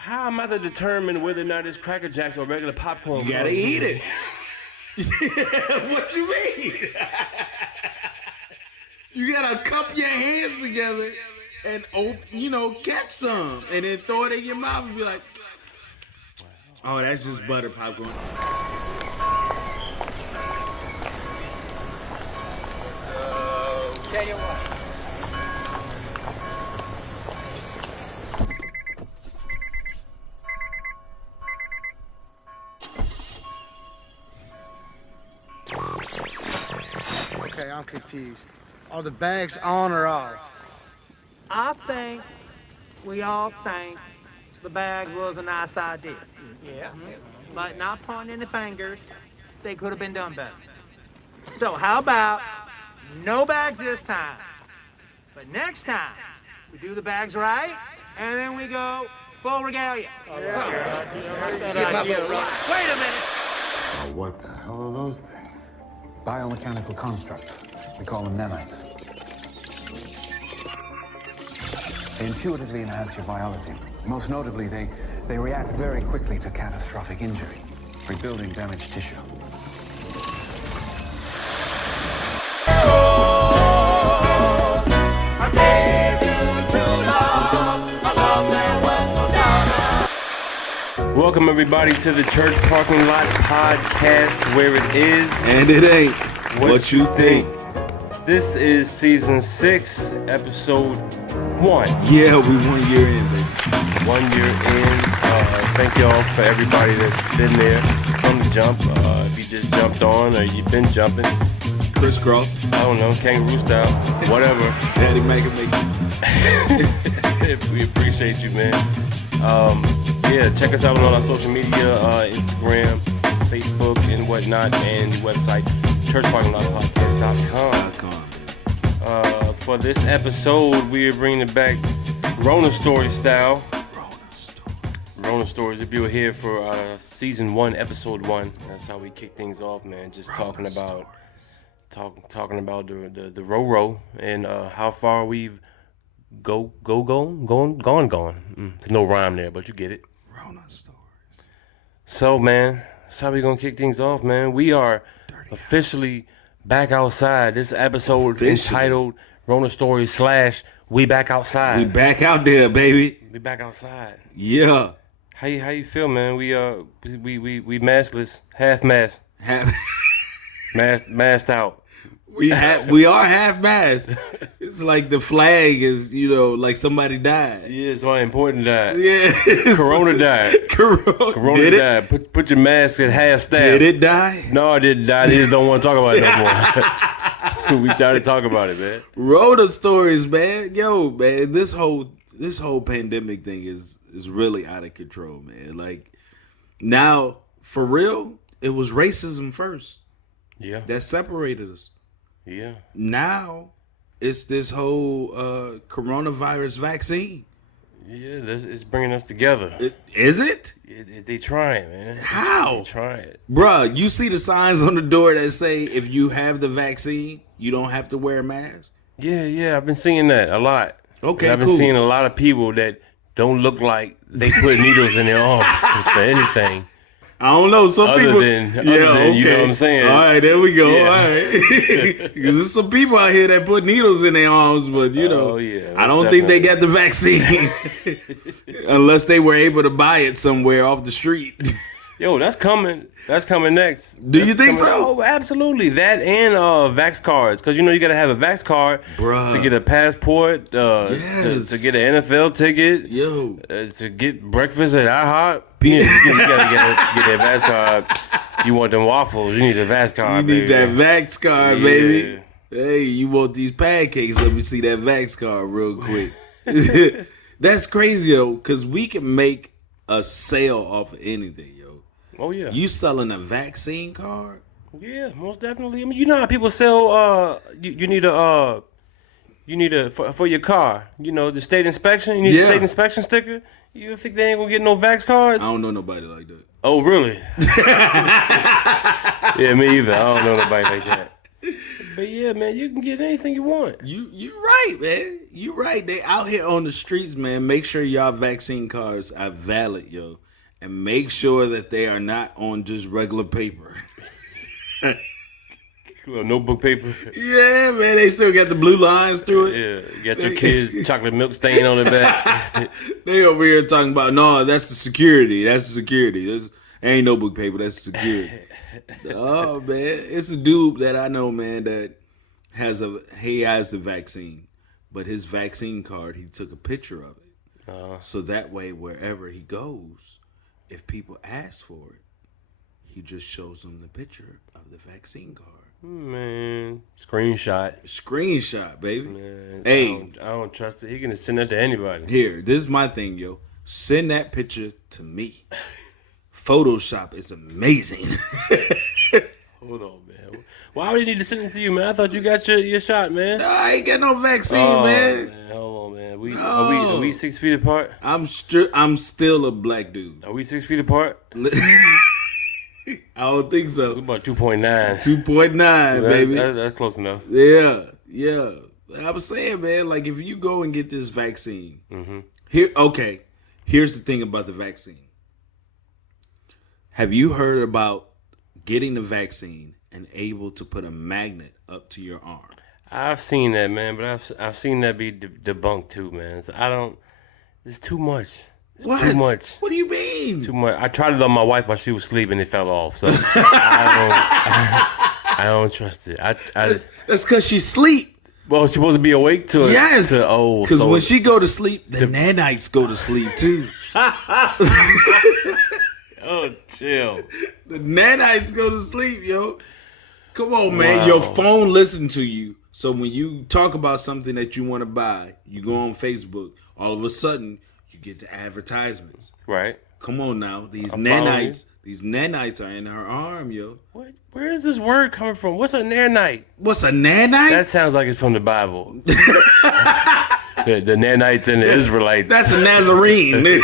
how am I to determine whether or not it's Cracker Jacks or regular popcorn? You gotta eat it. What you mean? You gotta cup your hands together and catch some, and then throw it in your mouth and be like, "Oh, that's just butter popcorn." Tell you what. Okay, I'm confused. Are the bags on or off? I think we all think the bag was a nice idea. Yeah. But not pointing any fingers, they could have been done better. So how about no bags this time? But next time, we do the bags right, and then we go full regalia. Yeah. Wait a minute. Oh, what the hell are those things? Biomechanical constructs. We call them nanites. They intuitively enhance your biology. Most notably, they react very quickly to catastrophic injury, rebuilding damaged tissue. Welcome everybody to the Church Parking Lot Podcast, where it is And it ain't what you think. This is season 6, episode 1. Yeah, we 1 year in, baby. 1 year in. Thank y'all for everybody that's been there from the jump. If you just jumped on or you've been jumping, Crisscross. I don't know, kangaroo style, whatever. Daddy make it. We appreciate you, man. Yeah, check us out on all our social media, Instagram, Facebook, and whatnot, and the website, churchparkinglotpodcast.com. For this episode, we are bringing it back Rona Stories style. Rona Stories. If you were here for season 1, episode 1, that's how we kick things off, man. Just talking about the Roro and how far we've gone. There's no rhyme there, but you get it. Rona Stories. So, man, that's how we gonna kick things off, man. We are officially back outside. This episode entitled Rona Stories / We Back Outside. We back out there, baby. We back outside. Yeah. How you feel, man? We maskless, half masked, masked out. We are half masked. It's like the flag is, like somebody died. Yeah, somebody important died. Yeah. Corona died. Corona Did died. Put your mask at half staff. Did it die? No, it didn't die. They just don't want to talk about it no more. We started to talk about it, man. Rona Stories, man. Yo, man, this whole pandemic thing is really out of control, man. Like, now, for real, it was racism first. Yeah. That separated us. Yeah. Now, it's this whole coronavirus vaccine. Yeah, it's bringing us together. Is it? They trying, man. How? They trying. Bruh, you see the signs on the door that say if you have the vaccine, you don't have to wear a mask? Yeah, I've been seeing that a lot. Okay, I've been seeing a lot of people that don't look like they put needles in their arms for anything. I don't know. Some Other people. than, you know what I'm saying? All right, there we go. Yeah. All right. Because there's some people out here that put needles in their arms, but, I don't think they got the vaccine unless they were able to buy it somewhere off the street. Yo, that's coming. That's coming next. Do you think so? Oh, absolutely. That and Vax cards. Because, you got to have a Vax card Bruh. to get a passport, Yes. to get an NFL ticket, Yo. to get breakfast at IHOP. You got to get that Vax card. You want them waffles, you need a Vax card, You need baby. that Vax card, Yeah. baby. Hey, you want these pancakes? Let me see that Vax card real quick. That's crazy, yo, because we can make a sale off of anything, yo. Oh, yeah. You selling a vaccine card? Yeah, most definitely. I mean, you know how people sell, you need a for your car, the state inspection. You need a state inspection sticker. You think they ain't gonna get no Vax cards? I don't know nobody like that. Oh, really? Yeah, me either. I don't know nobody like that. But yeah, man, you can get anything you want. You right, man. You right. They out here on the streets, man. Make sure y'all vaccine cards are valid, yo. And make sure that they are not on just regular paper. Little notebook paper. Yeah, man. They still got the blue lines through it. Yeah, you got your kids' chocolate milk stain on their back. They over here talking about, no, that's the security. That's the security. Ain't notebook paper. That's the security. Oh, man. It's a dude that I know, man, that has the vaccine. But his vaccine card, he took a picture of it. So that way, wherever he goes, if people ask for it, he just shows them the picture of the vaccine card. Man, screenshot, baby. Man, hey, I don't trust it. He can just send that to anybody. Here, this is my thing, yo. Send that picture to me. Photoshop is amazing. Hold on, man. Why would he need to send it to you, man? I thought you got your shot, man. I ain't got no vaccine, man. Hold on, man. Are we 6 feet apart? I'm still a black dude. Are we 6 feet apart? I don't think so. We're about 2.9. 2.9, baby. That's close enough. Yeah. I was saying, man, like if you go and get this vaccine, here's the thing about the vaccine. Have you heard about getting the vaccine and able to put a magnet up to your arm? I've seen that, man, but I've seen that be debunked too, man. So it's too much. What? Too much. What do you mean? Too much. I tried it on my wife while she was sleeping. It fell off. So I don't trust it. That's because she sleep. Well, she's supposed to be awake to it. Yes. Because when she go to sleep, the nanites go to sleep too. Oh, chill. The nanites go to sleep, yo. Come on, man. Wow. Your phone listens to you. So when you talk about something that you want to buy, you go on Facebook, all of a sudden you get the advertisements. Right. Come on now. These nanites are in her arm, yo. What? Where is this word coming from? What's a nanite? What's a nanite? That sounds like it's from the Bible. the nanites and the Israelites. That's a Nazarene.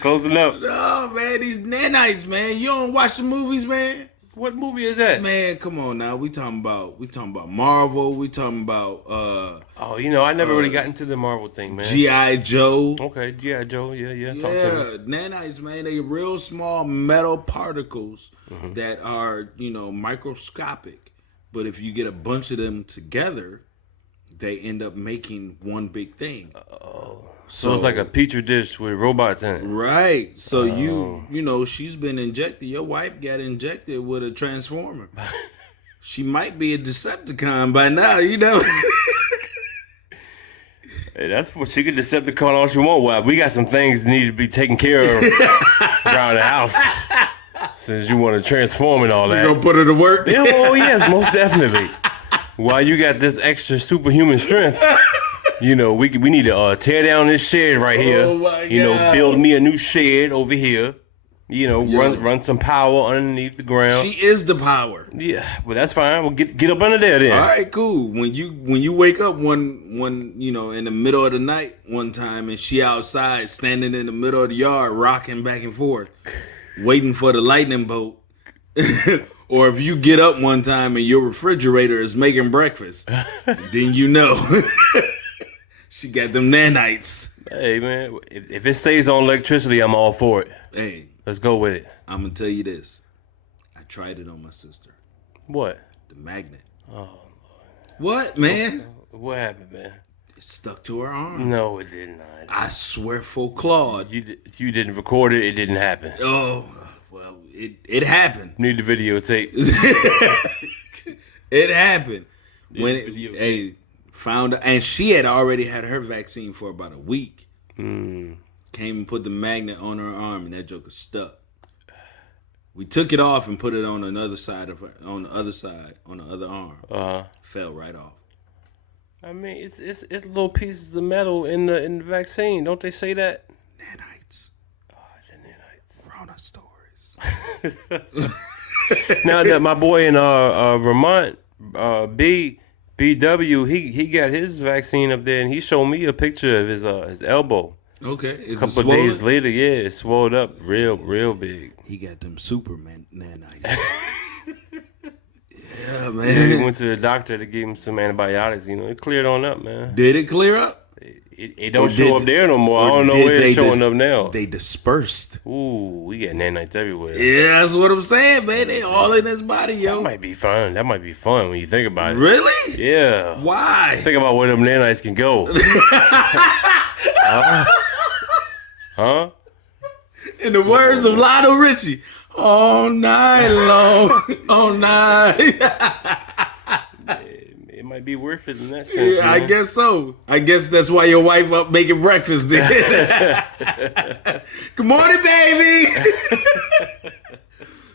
Close enough. Oh, man, these nanites, man. You don't watch the movies, man? What movie is that? Man, come on now. We talking about Marvel. We talking about I never really got into the Marvel thing, man. G.I. Joe. Okay, G.I. Joe. Yeah. Talk to me. Nanites, man. They real small metal particles that are, microscopic. But if you get a bunch of them together, they end up making one big thing. So it's like a petri dish with robots in it. Right. So she's been injected. Your wife got injected with a transformer. She might be a Decepticon by now, Hey, that's what she could Decepticon all she want. Well, we got some things that need to be taken care of around the house. Since you want to transform and all that. You gonna put her to work? Yeah, yes, most definitely. While you got this extra superhuman strength. We need to tear down this shed right here. Oh my God. Build me a new shed over here. Run some power underneath the ground. She is the power. Yeah, well that's fine. We'll get up under there then. All right, cool. When you wake up one in the middle of the night one time and she outside standing in the middle of the yard rocking back and forth, waiting for the lightning bolt. Or if you get up one time and your refrigerator is making breakfast, then she got them nanites. Hey, man, if it saves on electricity, I'm all for it. Hey. Let's go with it. I'm going to tell you this. I tried it on my sister. What? The magnet. Oh, Lord. What, man? What happened, man? It stuck to her arm. No, it did not. I swear for Claude. You didn't record it. It didn't happen. Oh, well, it happened. Need the videotape. It happened. Found out, and she had already had her vaccine for about a week. Came and put the magnet on her arm, and that joker stuck. We took it off and put it on another side of her, on the other arm. Fell right off. I mean, it's little pieces of metal in the vaccine. Don't they say that? Nanites. Oh, the nanites. Rona Stories. Now, my boy in Vermont, BW, he got his vaccine up there, and he showed me a picture of his elbow. Okay. A couple of days later, it swelled up real big. He got them Superman nanites. Yeah, He man. went to the doctor to give him some antibiotics. It cleared on up, man. Did it clear up? It don't show up there no more. I Or don't know did where it's they showing up now. They dispersed. Ooh, we got nanites everywhere. Yeah, that's what I'm saying, man. They all in his body, yo. That might be fun. That might be fun when you think about it. Really? Yeah. Why? Think about where them nanites can go. Huh? In the words of Lionel Richie, all night long, all night. It might be worth it in that sense. Yeah, I man. guess so. I guess that's why your wife up making breakfast then. Good morning, baby.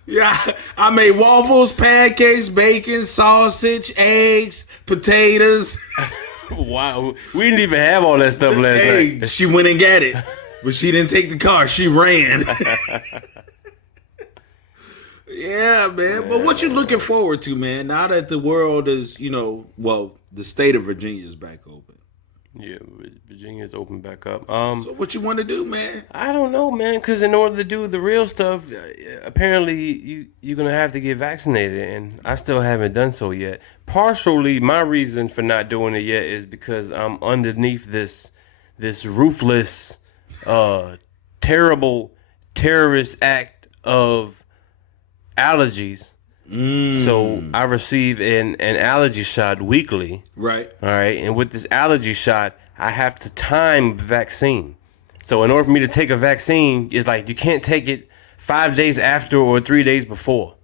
Yeah, I made waffles, pancakes, bacon, sausage, eggs, potatoes. Wow, we didn't even have all that stuff last Hey, night. she went and got it, but she didn't take the car. She ran. Yeah, man. But what you looking forward to, man? Now that the world is, the state of Virginia is back open. Yeah, Virginia's open back up. So what you want to do, man? I don't know, man, because in order to do the real stuff, apparently you're going to have to get vaccinated, and I still haven't done so yet. Partially, my reason for not doing it yet is because I'm underneath this ruthless, terrible terrorist act of allergies. So I receive an allergy shot weekly. Right. All right. And with this allergy shot, I have to time the vaccine. So in order for me to take a vaccine, it's like you can't take it 5 days after or 3 days before.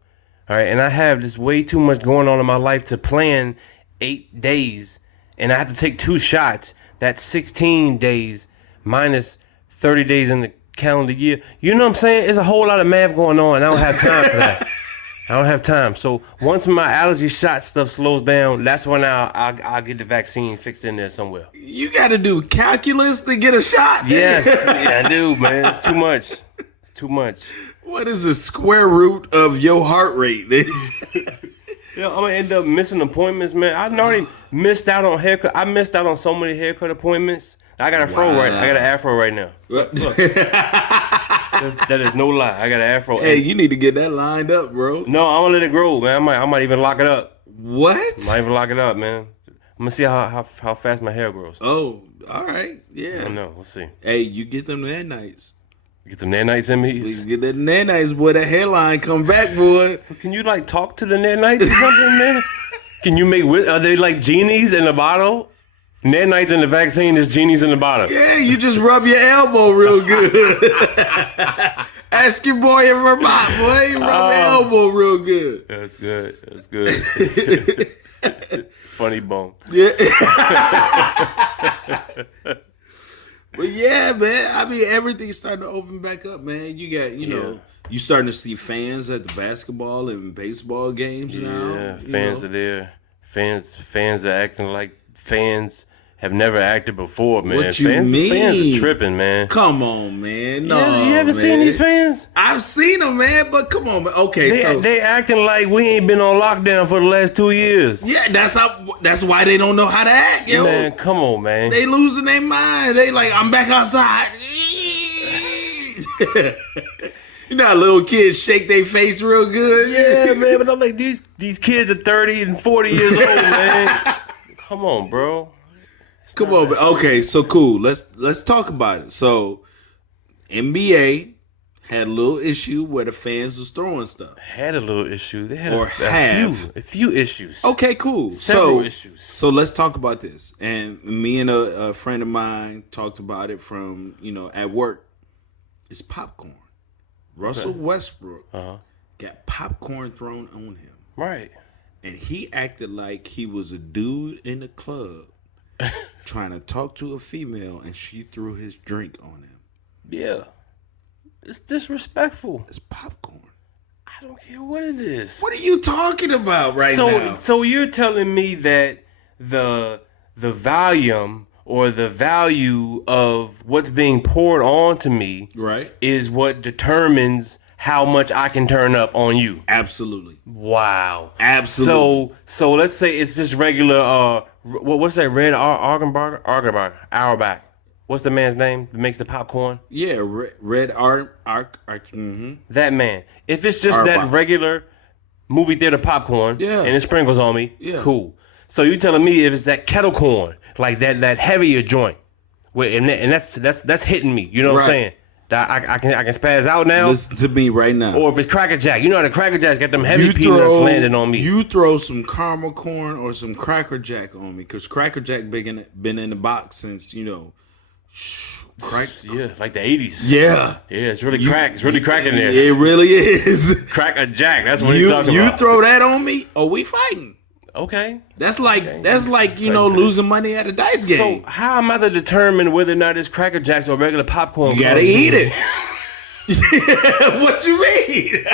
All right. And I have this way too much going on in my life to plan 8 days. And I have to take 2 shots. That's 16 days minus 30 days in the calendar year. You know what I'm saying? It's a whole lot of math going on. I don't have time for that. I don't have time. So once my allergy shot stuff slows down, that's when I'll get the vaccine fixed in there somewhere. You got to do calculus to get a shot? Yes, yeah, I do, man. It's too much. It's too much. What is the square root of your heart rate? Yeah, I'm gonna end up missing appointments, man. I already missed out on haircut. I missed out on so many haircut appointments. I got a fro right. I got an afro right now. Look, that is no lie. I got an afro. Hey, you need to get that lined up, bro. No, I'm gonna let it grow, man. I might even lock it up. What? I might even lock it up, man. I'm gonna see how fast my hair grows. Oh, all right. Yeah. I don't know. We'll see. Hey, you get them nanites. Get the nanites in me. Please get that nanites, boy. That hairline come back, boy. Can you like talk to the nanites or something, man? Can you make? Are they like genies in the bottle? Nanites in the vaccine is genies in the bottle. Yeah, you just rub your elbow real good. Ask your boy in Vermont, boy. You rub your elbow real good. That's good. That's good. Funny bone. Yeah. But yeah, man. I mean, everything's starting to open back up, man. You got, you starting to see fans at the basketball and baseball games now. Yeah, fans are there. Fans are acting like fans have never acted before, man. What you Fans mean? are tripping, man. Come on, man. No, you haven't seen these fans? I've seen them, man. But come on, man. Okay, They acting like we ain't been on lockdown for the last 2 years. yeah, that's why they don't know how to act, yo. Man, come on, man. They losing their mind. They like, I'm back outside. You know how little kids shake their face real good? Yeah, man, but I'm like, these kids are 30 and 40 years old, man. Come on, bro. Come on, man. Okay, so cool. Let's talk about it. So NBA had a little issue where the fans was throwing stuff. Had a little issue. They had Or a few issues. Okay, cool. Several issues. So let's talk about this. And me and a friend of mine talked about it from, at work. It's popcorn. Russell Westbrook got popcorn thrown on him. Right. And he acted like he was a dude in the club trying to talk to a female, and she threw his drink on him. Yeah. It's disrespectful. It's popcorn. I don't care what it is. What are you talking about now? So you're telling me that the volume or the value of what's being poured onto me Right. is what determines how much I can turn up on you. Absolutely. Wow. Absolutely. So let's say it's just regular what's that red Auerbach. What's the man's name that makes the popcorn? Yeah, red arc. That man. If it's just Auerbach. that regular movie theater popcorn, Yeah. and it sprinkles on me, Yeah. cool. So you telling me if it's that kettle corn, like that heavier joint, and that's hitting me. You know what I'm Right. saying? That I can spaz out now. Listen to me right now. Or if it's Cracker Jack, you know how the Cracker Jack's got them heavy peanuts landing on me. You throw some caramel corn or some Cracker Jack on me, because Cracker Jack been in the box since, Yeah, like the 80s. Yeah. Yeah, it's really crack. It's really cracking there. It really is. Cracker Jack, that's what he's talking You about. throw that on me, oh, we fighting. Okay. That's like losing money at a dice game. So how am I to determine whether or not it's Cracker Jacks or regular popcorn? You gotta eat it. What you mean?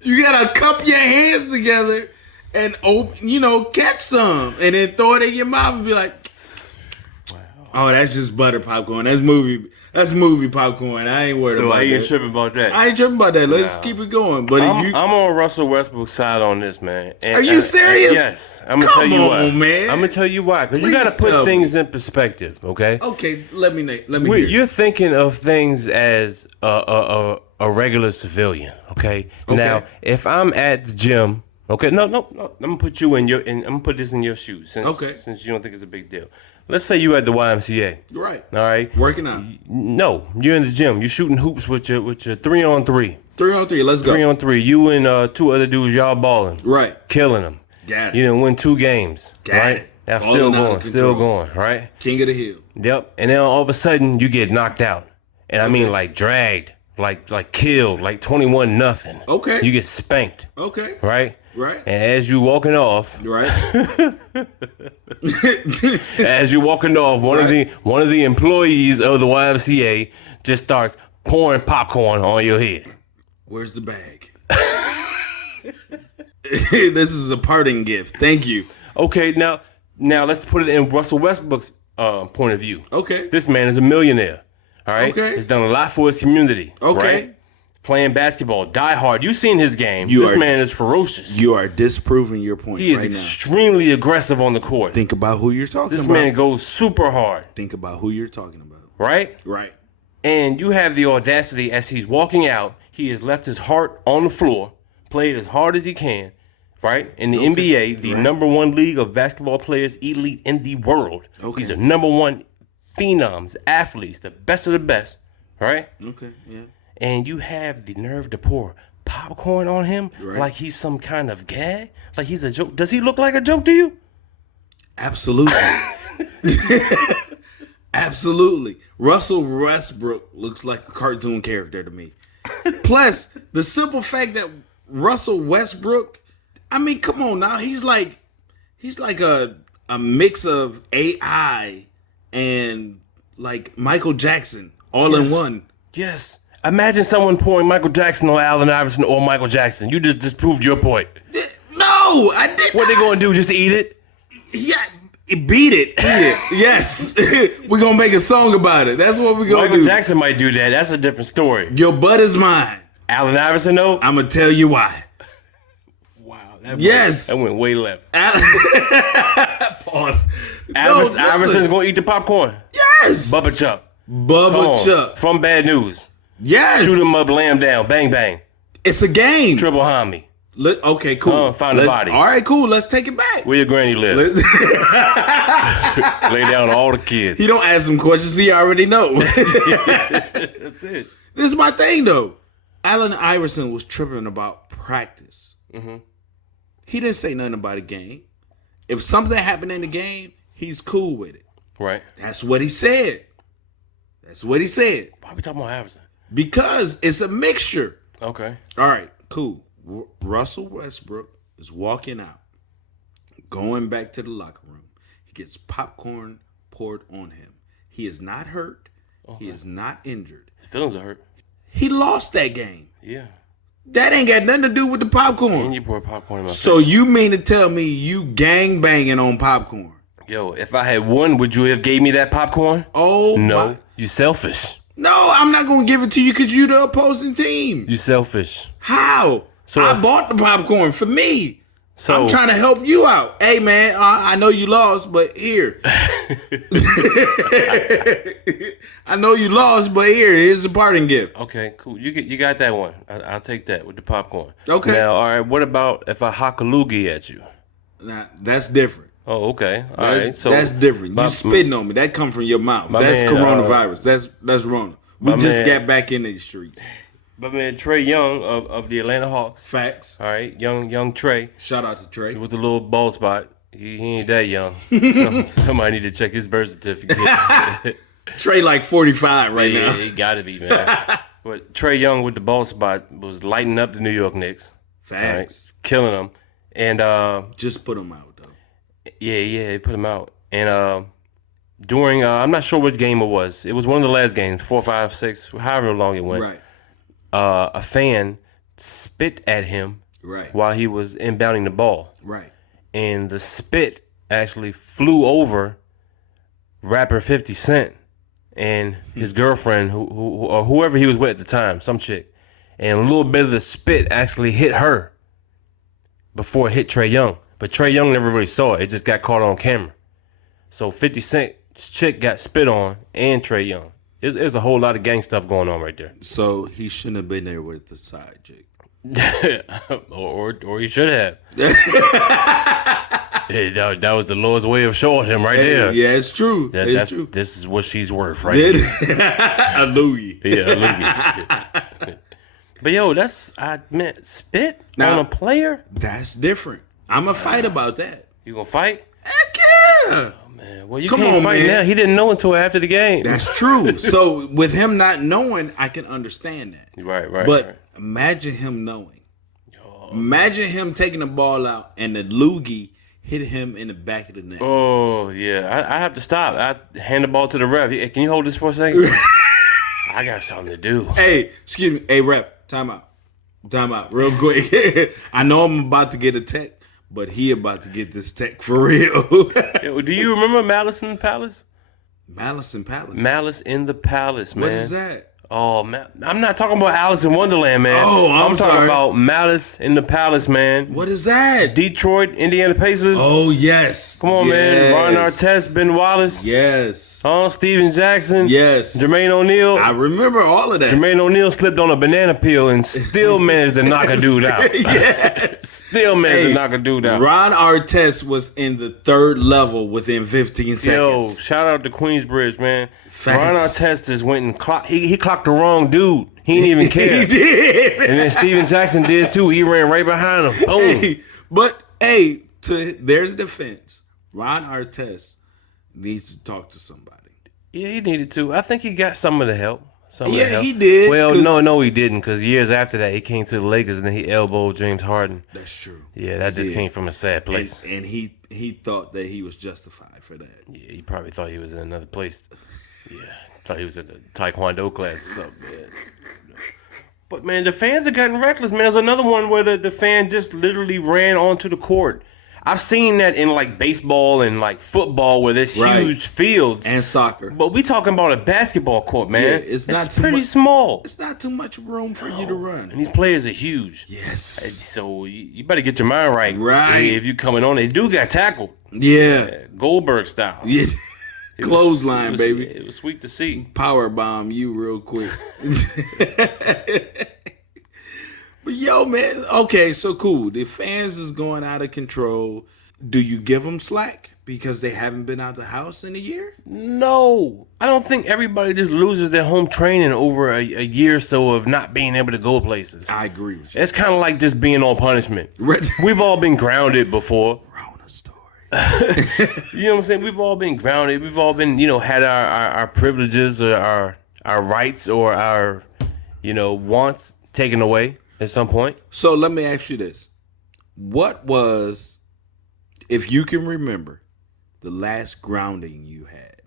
You gotta cup your hands together and catch some, and then throw it in your mouth and be like, "Oh, that's just butter popcorn. That's movie popcorn. I ain't worried So about I ain't that. tripping about that. I ain't tripping about that. Let's keep it going." But I'm on Russell Westbrook's side on this, man. Are you serious? Yes. I'm gonna tell you why. Man. I'm gonna tell you why. Because you Please gotta put tell things in perspective, okay? Okay, let me hear. You're thinking of things as a regular civilian, okay? Now, if I'm at the gym, okay, no, I'm gonna put you I'm gonna put this in your shoes, since you don't think it's a big deal. Let's say you at the YMCA, Right. all right? Working out. No, you're in the gym. You're shooting hoops with your 3-on-3. 3-on-3. Let's go. 3-on-3. You and two other dudes, y'all balling, Right. killing them. Got it. You done win 2 games, Got right? it. Now Balling out of still control. going, right? King of the hill. Yep. And then all of a sudden you get knocked out. And I mean like dragged, like killed, like 21-0. Okay. You get spanked, Okay. right? Right. And as you walking off, Right. one of the employees of the YMCA just starts pouring popcorn on your head. Where's the bag? This is a parting gift. Thank you. Okay, now let's put it in Russell Westbrook's point of view. Okay. This man is a millionaire. All right. Okay. He's done a lot for his community. Okay. Right? Playing basketball, die hard. You've seen his game. You This are- man is ferocious. You are disproving your point He is right now. extremely aggressive on the court. Think about who you're talking This about. man goes super hard, Think about who you're talking about. right? Right. And you have the audacity as he's walking out, he has left his heart on the floor, played as hard as he can, right? In the NBA, the number 1 league of basketball players, elite in the world. Okay. These are number 1 phenoms, athletes, the best of the best, right? Okay. Yeah. And you have the nerve to pour popcorn on him Right. like he's some kind of gag, like he's a joke. Does he look like a joke to you? Absolutely. Absolutely. Russell Westbrook looks like a cartoon character to me. Plus, the simple fact that Russell Westbrook, I mean, come on now, he's like a mix of AI and like Michael Jackson all in one. Yes. Imagine someone pouring Michael Jackson on Allen Iverson or Michael Jackson. You just disproved your point. No, I didn't. What they gonna do? Just eat it? Yeah, beat it. Yes. We're going to make a song about it. That's what we're going to Michael do. Jackson might do that. That's a different story. Your butt is mine. Allen Iverson, though? I'm going to tell you why. Wow. Yes. That went way left. Pause. Iverson's gonna eat the popcorn. Yes. Bubba Chuck. Bubba Chuck. From Bad News. Yes. Shoot him up, lay him down. Bang, bang. It's a game. Triple homie. Okay, cool. Find the body. All right, cool. Let's take it back. Where your granny live? Lay down all the kids. He don't ask some questions he already know. That's it. This is my thing, though. Allen Iverson was tripping about practice. Mm-hmm. He didn't say nothing about a game. If something happened in the game, he's cool with it. Right. That's what he said. Why are we talking about Iverson? Because it's a mixture. Okay. All right, cool. Russell Westbrook is walking out, going back to the locker room. He gets popcorn poured on him. He is not hurt. Okay. He is not injured. His feelings are hurt. He lost that game. Yeah. That ain't got nothing to do with the popcorn. And you pour popcorn in my So face. you mean to tell me you gang banging on popcorn? Yo, if I had won, would you have gave me that popcorn? Oh, No. my. You selfish. No, I'm not going to give it to you because you're the opposing team. You selfish. How? So I if- bought the popcorn for me. So I'm trying to help you out. Hey, man, I know you lost, but here. I know you lost, but here's the parting gift. okay, cool. You got that one. I'll take that with the popcorn. Okay. Now, all right. What about if I hock a loogie at you? Now, that's different. Oh, okay. All right. So that's different. You spitting on me. That come from your mouth. That's man, coronavirus. That's Rona. We just got back in the streets. But man, Trey Young of the Atlanta Hawks. Facts. All right, young Trey. Shout out to Trey. With the little bald spot. He ain't that young. So somebody need to check his birth certificate. Trey like 45 right now. He gotta be, man. But Trey Young with the bald spot was lighting up the New York Knicks. Facts. Right? Killing them. And just put him out though. Yeah, they put him out. And during I'm not sure which game it was. It was one of the last games, 4, 5, 6, however long it went. Right. A fan spit at him while he was inbounding the ball. Right. And the spit actually flew over rapper 50 Cent and his girlfriend, who or whoever he was with at the time, some chick. And a little bit of the spit actually hit her before it hit Trey Young. But Trey Young never really saw it. It just got caught on camera. So 50 Cent's chick got spit on and Trey Young. There's a whole lot of gang stuff going on right there. So he shouldn't have been there with the side chick. or he should have. Hey, that was the Lord's way of showing him right there. Yeah, it's true. It's true. This is what she's worth right here. A loogie. Yeah, a loogie. But yo, spit on a player? That's different. I'm going to fight about that. You gonna fight? Heck yeah. Man, well, you can't fight now. He didn't know until after the game. That's true. So with him not knowing, I can understand that. Right. But imagine him knowing. Imagine him taking the ball out and the loogie hit him in the back of the neck. Oh, yeah. I have to stop. I hand the ball to the ref. Hey, can you hold this for a second? I got something to do. Hey, excuse me. Hey, ref, time out. Time out real quick. I know I'm about to get a tech, but he about to get this tech for real. Yo, do you remember Malice in the Palace? Malice in Palace? Malice in the Palace, man. What is that? Oh, man. I'm not talking about Alice in Wonderland, man. Oh, I'm talking sorry. about Malice in the Palace, man. What is that? Detroit, Indiana Pacers. Oh, yes. Come on, man. Ron Artest, Ben Wallace. Yes. Steven Jackson. Yes. Jermaine O'Neal. I remember all of that. Jermaine O'Neal slipped on a banana peel and still managed to knock a dude out. Yes. Still managed to knock a dude out. Ron Artest was in the third level within 15 seconds. Yo, shout out to Queensbridge, man. Facts. Ron Artest just went and clocked. He clocked the wrong dude. He didn't even care. He did. And then Steven Jackson did too. He ran right behind him. Boom. To their defense, Ron Artest needs to talk to somebody. Yeah, he needed to. I think he got some of the help. He did. Well, no, he didn't. Because years after that, he came to the Lakers and then he elbowed James Harden. That's true. Yeah, that just came from a sad place. And he thought that he was justified for that. Yeah, he probably thought he was in another place. Yeah, thought he was in a Taekwondo class or something, man. But, man, the fans are getting reckless, man. There's another one where the fan just literally ran onto the court. I've seen that in, like, baseball and, like, football where there's huge fields. And soccer. But we talking about a basketball court, man. Yeah, it's pretty small. It's not too much room for you to run. And these players are huge. Yes. So you better get your mind right. Right. If you coming on, they do got tackled. Yeah. Goldberg style. Yeah. Clothesline, baby. It was sweet to see. Power bomb you real quick. But yo, man, okay, so cool. The fans is going out of control. Do you give them slack because they haven't been out the house in a year? No. I don't think everybody just loses their home training over a year or so of not being able to go places. I agree with you. It's kind of like just being on punishment. We've all been grounded before. Rona Stories. You know what I'm saying? We've all been grounded. We've all been, had our privileges or our rights or our, wants taken away at some point. So let me ask you this. What was, if you can remember, the last grounding you had?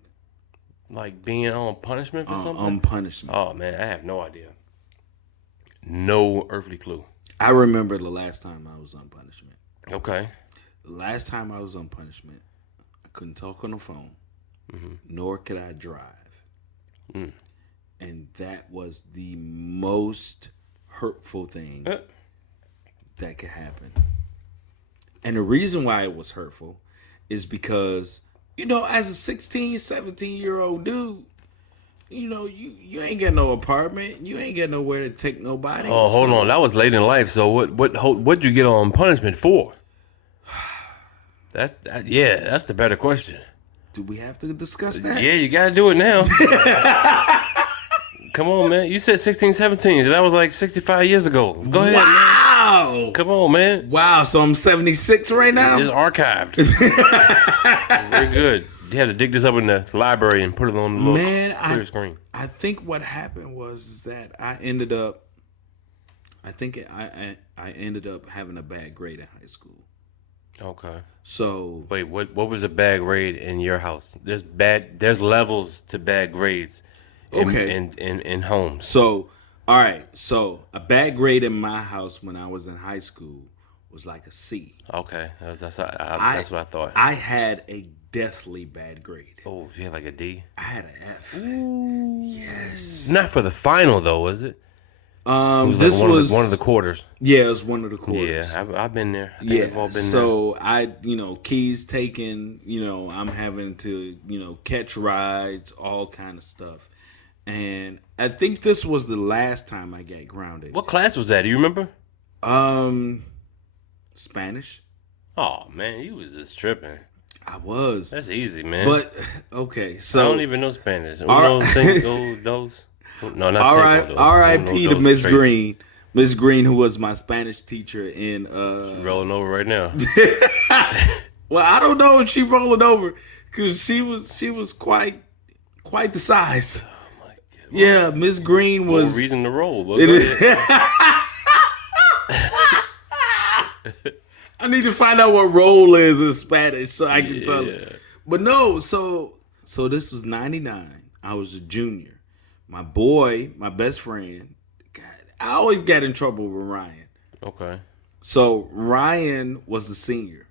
Like being on punishment for something? On punishment. Oh, man, I have no idea. No earthly clue. I remember the last time I was on punishment. Okay. The last time I was on punishment, I couldn't talk on the phone, nor could I drive. Mm. And that was the most hurtful thing that could happen. And the reason why it was hurtful is because, as a 16, 17-year-old dude, you ain't got no apartment. You ain't got nowhere to take nobody. Oh, hold on. That was late in life. So what'd you get on punishment for? That's the better question. Do we have to discuss that? Yeah, you got to do it now. Come on, man. You said 16, 17. That was like 65 years ago. Go ahead, Wow. man. Come on, man. Wow. So I'm 76 right now? It's archived. Very good. You had to dig this up in the library and put it on the little clear screen. I think what happened was that I ended up having a bad grade in high school. Okay. So wait, what was a bad grade in your house? There's levels to bad grades in homes. So all right. So a bad grade in my house when I was in high school was like a C. Okay. That's what I thought. I had a deathly bad grade. Oh, you had like a D? I had an F. Ooh. Yes. Not for the final though, was it? This was one of the quarters. Yeah, it was one of the quarters. Yeah, I've been there. I think we've all been there. So I, keys taken. I'm having to, catch rides, all kind of stuff. And I think this was the last time I got grounded. What class was that? Do you remember? Spanish. Oh man, you was just tripping. I was. That's easy, man. But okay, so I don't even know Spanish. Those. No, not R.I.P. to Miss Green. Miss Green, who was my Spanish teacher in She's rolling over right now. Well, I don't know if she rolling over because she was quite the size. Oh my God. Yeah, Miss Green was no reason to roll. But go ahead. I need to find out what roll is in Spanish so I can tell her. But no, so this was 99. I was a junior. My boy, my best friend, God, I always got in trouble with Ryan. Okay. So Ryan was a senior.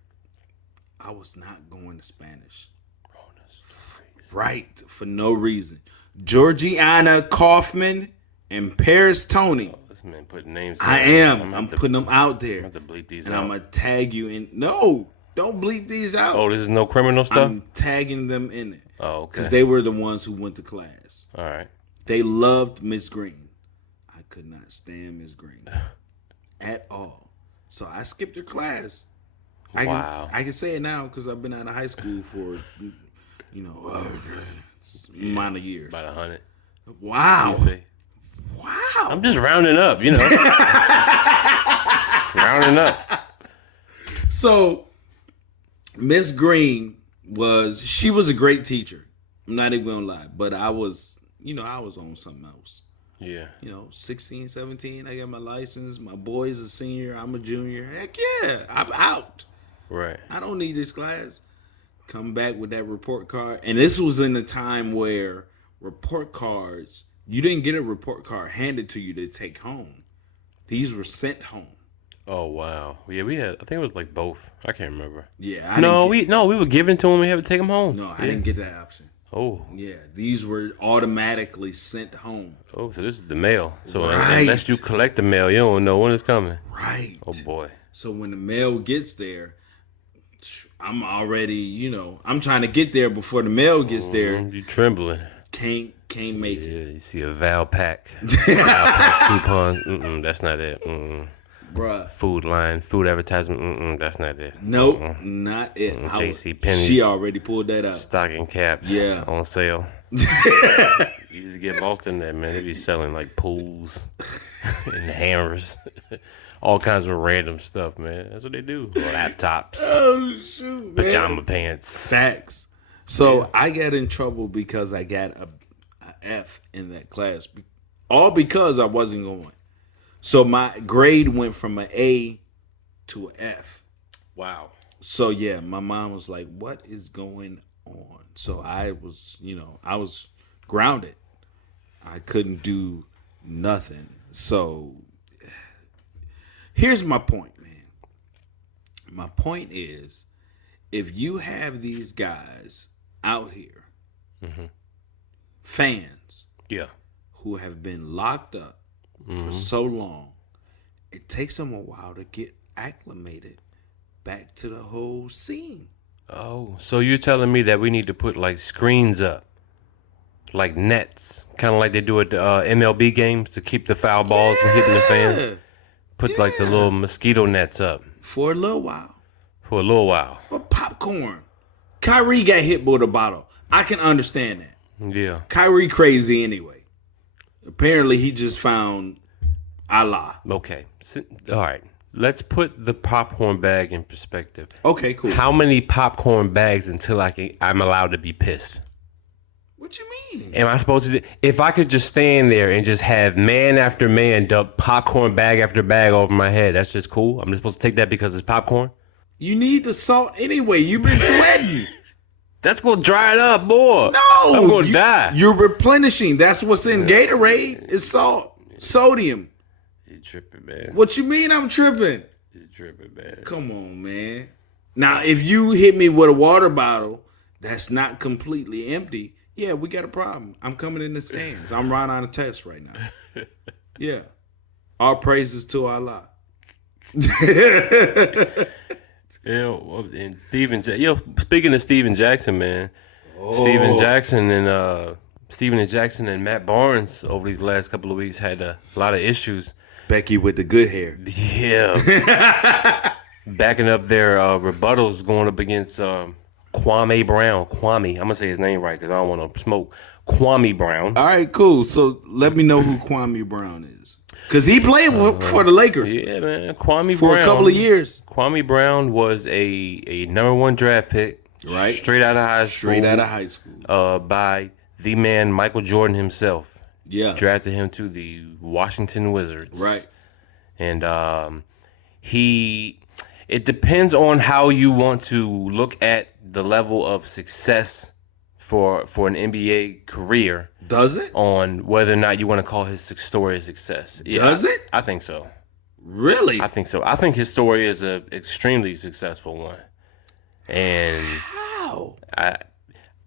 I was not going to Spanish. Rona Stories. Right, for no reason. Georgiana Kaufman and Paris Tony. Oh, this man putting names. I am. I'm putting them out there. I'm going to bleep these and out. I'm going to tag you in. No, don't bleep these out. Oh, this is no criminal stuff? I'm tagging them in it. Oh, okay. Because they were the ones who went to class. All right. They loved Miss Green. I could not stand Miss Green at all. So I skipped her class. Wow. I can say it now because I've been out of high school for, amount of years. About 100. Wow. Wow. I'm just rounding up, rounding up. So Miss Green she was a great teacher. I'm not even gonna lie, but I was on something else. Yeah. 16, 17, I got my license. My boy's a senior. I'm a junior. Heck yeah, I'm out. Right. I don't need this class. Come back with that report card. And this was in the time where report cards, you didn't get a report card handed to you to take home. These were sent home. Oh wow. Yeah, we had. I think it was like both. I can't remember. Yeah. We were given to them. We had to take them home. No, I didn't get that option. Oh. Yeah, these were automatically sent home. Oh, so this is the mail. So right. Unless you collect the mail, you don't know when it's coming. Right. Oh boy. So when the mail gets there, I'm already, I'm trying to get there before the mail gets there. You trembling. Can't make it. Yeah, you see a Val Pack. Coupon. That's not it. Bruh. Food line, food advertisement. That's not it. Nope, not it. J.C. Penney's. She already pulled that out. Stocking caps. Yeah. On sale. You just get lost in that, man. They be selling like pools and hammers. All kinds of random stuff, man. That's what they do. Laptops. Oh, shoot, man. Pajama pants. Facts. So I got in trouble because I got a F in that class. All because I wasn't going. So my grade went from an A to an F. Wow. So yeah, my mom was like, "What is going on?" So I was, I was grounded. I couldn't do nothing. So here's my point, man. My point is, if you have these guys out here, fans, who have been locked up for so long, it takes them a while to get acclimated back to the whole scene. Oh, so you're telling me that we need to put like screens up, like nets, kind of like they do at the MLB games to keep the foul balls from hitting the fans. Put like the little mosquito nets up For a little while. for a little while. But popcorn. Kyrie got hit with a bottle. I can understand that. Yeah. Kyrie crazy anyway. Apparently, he just found Allah. Okay. All right. Let's put the popcorn bag in perspective. Okay, cool. How many popcorn bags until I'm allowed to be pissed? What you mean? Am I supposed to? If I could just stand there and just have man after man dump popcorn bag after bag over my head, that's just cool. I'm just supposed to take that because it's popcorn. You need the salt anyway. You've been sweating. That's gonna dry it up more. No, I'm gonna die. You're replenishing. That's what's in Gatorade. It's salt, sodium. You tripping, man? What you mean? I'm tripping. You tripping, man? Come on, man. Now, if you hit me with a water bottle that's not completely empty, yeah, we got a problem. I'm coming in the stands. I'm right on a test right now. Yeah. All praises to Allah. And speaking of Steven Jackson, man. Steven Jackson and Matt Barnes over these last couple of weeks had a lot of issues. Becky with the good hair. Yeah. Backing up their rebuttals going up against Kwame Brown. I'm going to say his name right because I don't want to smoke. Kwame Brown. All right, cool. So let me know who Kwame Brown is. Because he played for the Lakers. Yeah, man. Kwame for Brown. A couple of years. Kwame Brown was a number one draft pick. Right. Straight out of high school. By the man Michael Jordan himself. Yeah. Drafted him to the Washington Wizards. Right. And it depends on how you want to look at the level of success for an NBA career. Does it? On whether or not you want to call his story a success. Yeah, Does it? I think so. Really? I think so. I think his story is an extremely successful one. And how?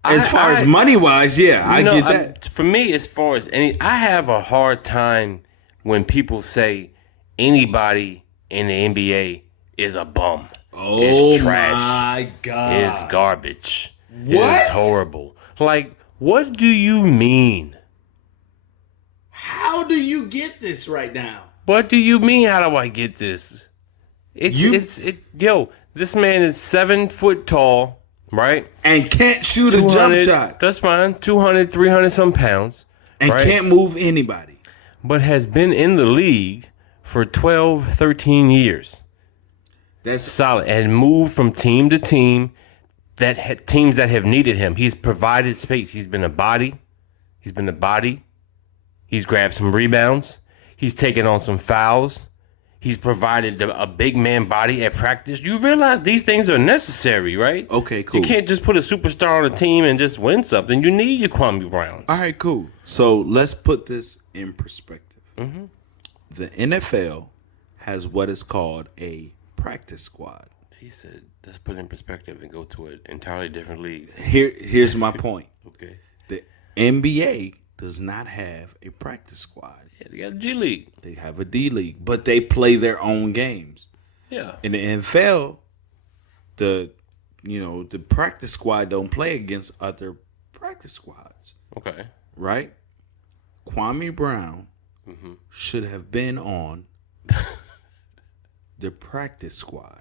As far as money wise, yeah, I get that. For me, as far as I have a hard time when people say anybody in the NBA is a bum. Oh, it's trash. My God. It's garbage. What? It's horrible. Like, what do you mean? How do you get this right now? What do you mean? How do I get this? This man is 7 foot tall, right? And can't shoot a jump shot. That's fine. 200, 300 some pounds. And right? can't move anybody. But has been in the league for 12, 13 years. That's solid. And moved from team to team. Teams that have needed him. He's provided space. He's been a body. He's grabbed some rebounds. He's taken on some fouls. He's provided a big man body at practice. You realize these things are necessary, right? Okay, cool. You can't just put a superstar on a team and just win something. You need your Kwame Browns. All right, cool. So let's put this in perspective. Mm-hmm. The NFL has what is called a practice squad. He said, let's put it in perspective and go to an entirely different league. Here's my point. Okay. The NBA does not have a practice squad. Yeah, they got a G League. They have a D League, but they play their own games. Yeah. In the NFL, the practice squad don't play against other practice squads. Okay. Right? Kwame Brown should have been on the practice squad.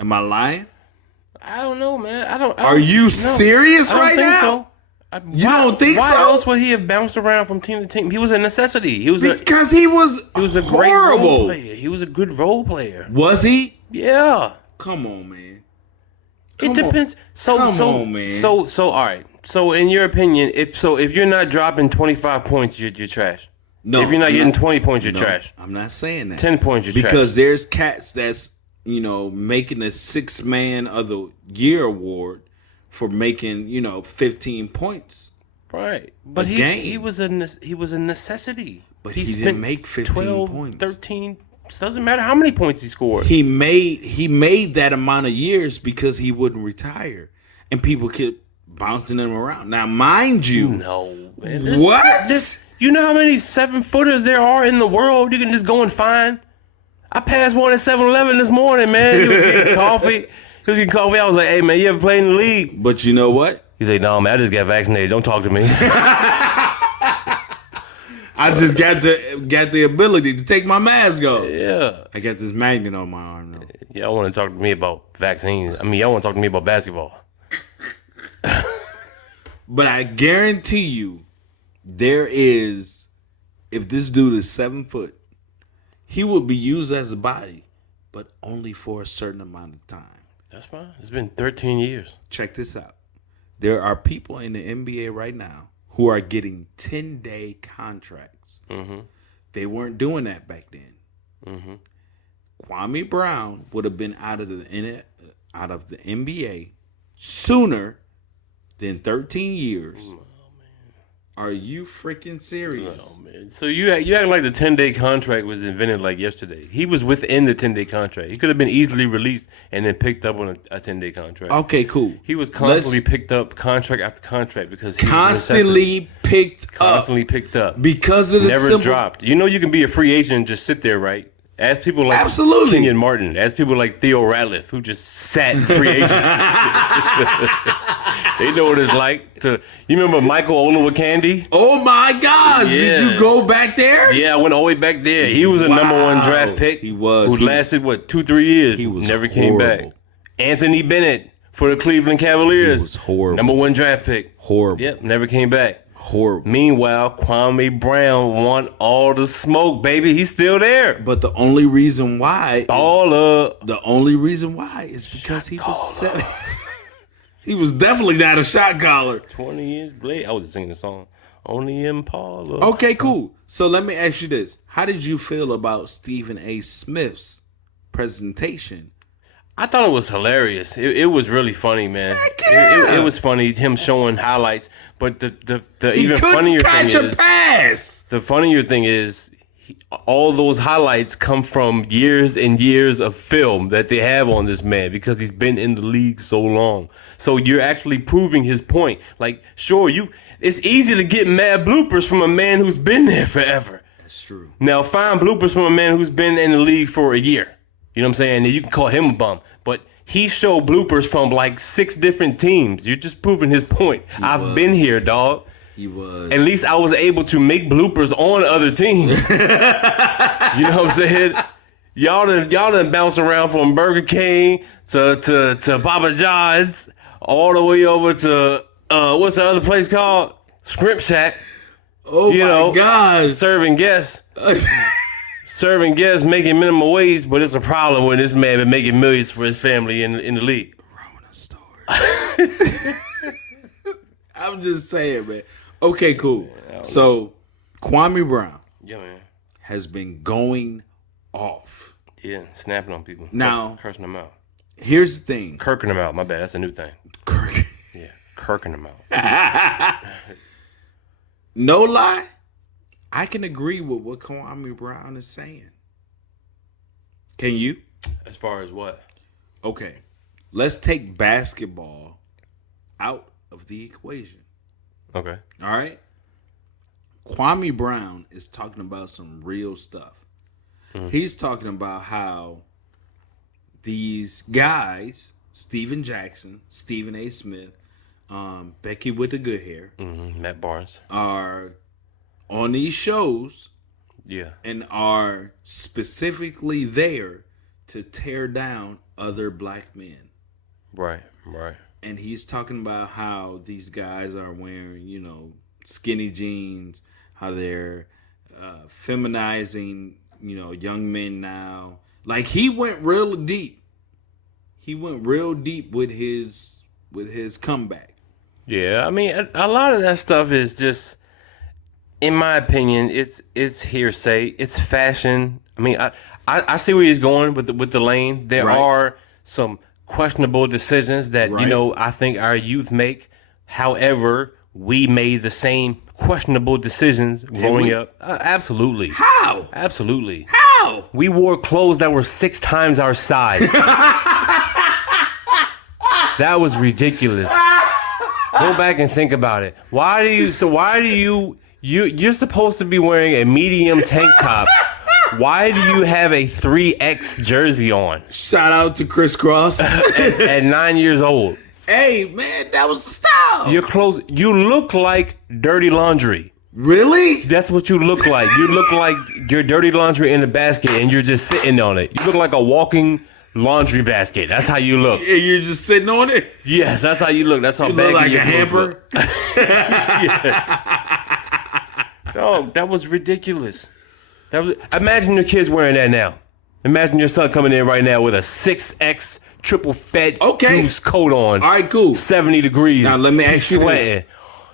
Am I lying? I don't know, man. Are you serious right now? So. You don't think so? Why else would he have bounced around from team to team? He was a necessity. He was because he was a great role player. He was a good role player. Was he? Yeah. Come on, man. It depends. Come on, man. So all right. So in your opinion, if you're not dropping 25 points, you're trash. No. If you're not getting 20 points, you're trash. I'm not saying that. 10 points, you're trash. Because there's cats that's making the 6th Man of the Year award for making 15 points. Right. But he was a necessity. But he didn't make 15 12, points. 13. It doesn't matter how many points he scored. He made that amount of years because he wouldn't retire, and people kept bouncing him around. Now, mind you, no, man. What? You know how many 7-footers there are in the world? You can just go and find. I passed one at 7-Eleven this morning, man. He was getting coffee. I was like, hey, man, you ever played in the league? But you know what? He's like, no, man, I just got vaccinated. Don't talk to me. I just got the ability to take my mask off. Yeah. I got this magnet on my arm, though. Y'all want to talk to me about vaccines. I mean, y'all want to talk to me about basketball. But I guarantee you, if this dude is 7 foot, he will be used as a body, but only for a certain amount of time. That's fine. It's been 13 years. Check this out. There are people in the NBA right now who are getting 10-day contracts. Mm-hmm. They weren't doing that back then. Mm-hmm. Kwame Brown would have been out of the NBA sooner than 13 years. Oh, are you freaking serious? Oh, man. So you act like the 10-day contract was invented like yesterday. He was within the 10-day contract. He could have been easily released and then picked up on a 10-day contract. Okay, cool. He was constantly picked up contract after contract because he constantly picked up because of the never dropped. You know you can be a free agent and just sit there, right? Ask people like Absolutely. Kenyon Martin. Ask people like Theo Ratliff, who just sat in free agency. They know what it's like to. You remember Michael Olowokandi? Oh my gosh! Yeah. Did you go back there? Yeah, I went all the way back there. He was a number one draft pick. He was. Who lasted 2-3 years? He was never horrible. came back. Anthony Bennett for the Cleveland Cavaliers. He was horrible. Number one draft pick. Horrible. Yep, never came back. Horrible. Meanwhile, Kwame Brown want all the smoke, baby. He's still there. But the only reason why is because he was 7. He was definitely not a shot caller. 20 years late. I was just singing the song. Only Impala. Okay, cool. So let me ask you this. How did you feel about Stephen A. Smith's presentation? I thought it was hilarious. It was really funny, man. Yeah. It was funny, him showing highlights. But the even funnier thing is, pass. the funnier thing is, all those highlights come from years and years of film that they have on this man because he's been in the league so long. So you're actually proving his point. Like, sure, it's easy to get mad bloopers from a man who's been there forever. That's true. Now, find bloopers from a man who's been in the league for a year. You know what I'm saying? And you can call him a bum. But he showed bloopers from like 6 different teams. You're just proving his point. I've been here, dog. He was. At least I was able to make bloopers on other teams. You know what I'm saying? Y'all done bounced around from Burger King to Papa John's all the way over to what's the other place called? Scrimp Shack. Oh my gosh. Serving guests. Serving guests, making minimum wage, but it's a problem when this man been making millions for his family in the league. Rona Stories. I'm just saying, man. Okay, cool. So, Kwame Brown has been going off. Yeah, snapping on people. Now, cursing them out. Here's the thing. Kirking them out. My bad. That's a new thing. Kirk. Yeah, kirking them out. No lie. I can agree with what Kwame Brown is saying. Can you? As far as what? Okay. Let's take basketball out of the equation. Okay. All right? Kwame Brown is talking about some real stuff. Mm-hmm. He's talking about how these guys, Steven Jackson, Stephen A. Smith, Becky with the good hair, Matt Barnes, are on these shows, and are specifically there to tear down other black men. Right. And he's talking about how these guys are wearing, skinny jeans, how they're feminizing, young men now. Like, he went real deep. He went real deep with his comeback. Yeah, I mean, a lot of that stuff is just, in my opinion, it's hearsay. It's fashion. I mean, I see where he's going with the lane. There are some questionable decisions that I think our youth make. However, we made the same questionable decisions growing up. Absolutely. How? Absolutely. How? We wore clothes that were 6 times our size. That was ridiculous. Go back and think about it. You're supposed to be wearing a medium tank top Why do you have a 3X jersey on Shout out to Criss Cross. at 9 years old? Hey, man, that was the style. Your clothes, you look like dirty laundry. Really? That's what you look like. You look like your dirty laundry in a basket and you're just sitting on it. You look like a walking laundry basket. That's how you look. And you're just sitting on it? Yes, that's how you look. That's how You baggy look like your a clothes hamper? look. Yes. Dog, that was ridiculous. Imagine your kids wearing that now. Imagine your son coming in right now with a 6X triple fed goose coat on. All right, cool. 70 degrees. Now, let me ask you sweating. this.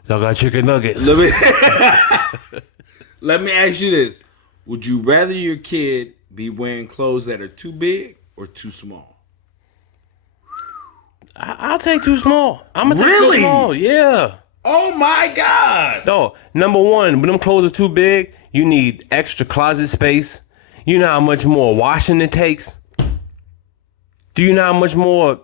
Y'all got chicken nuggets. Let me ask you this. Would you rather your kid be wearing clothes that are too big or too small? I'll take too small. I'm going to take Really? too small. Yeah. Oh, my God. No, number one, when them clothes are too big, you need extra closet space. You know how much more washing it takes? Do you know how much more?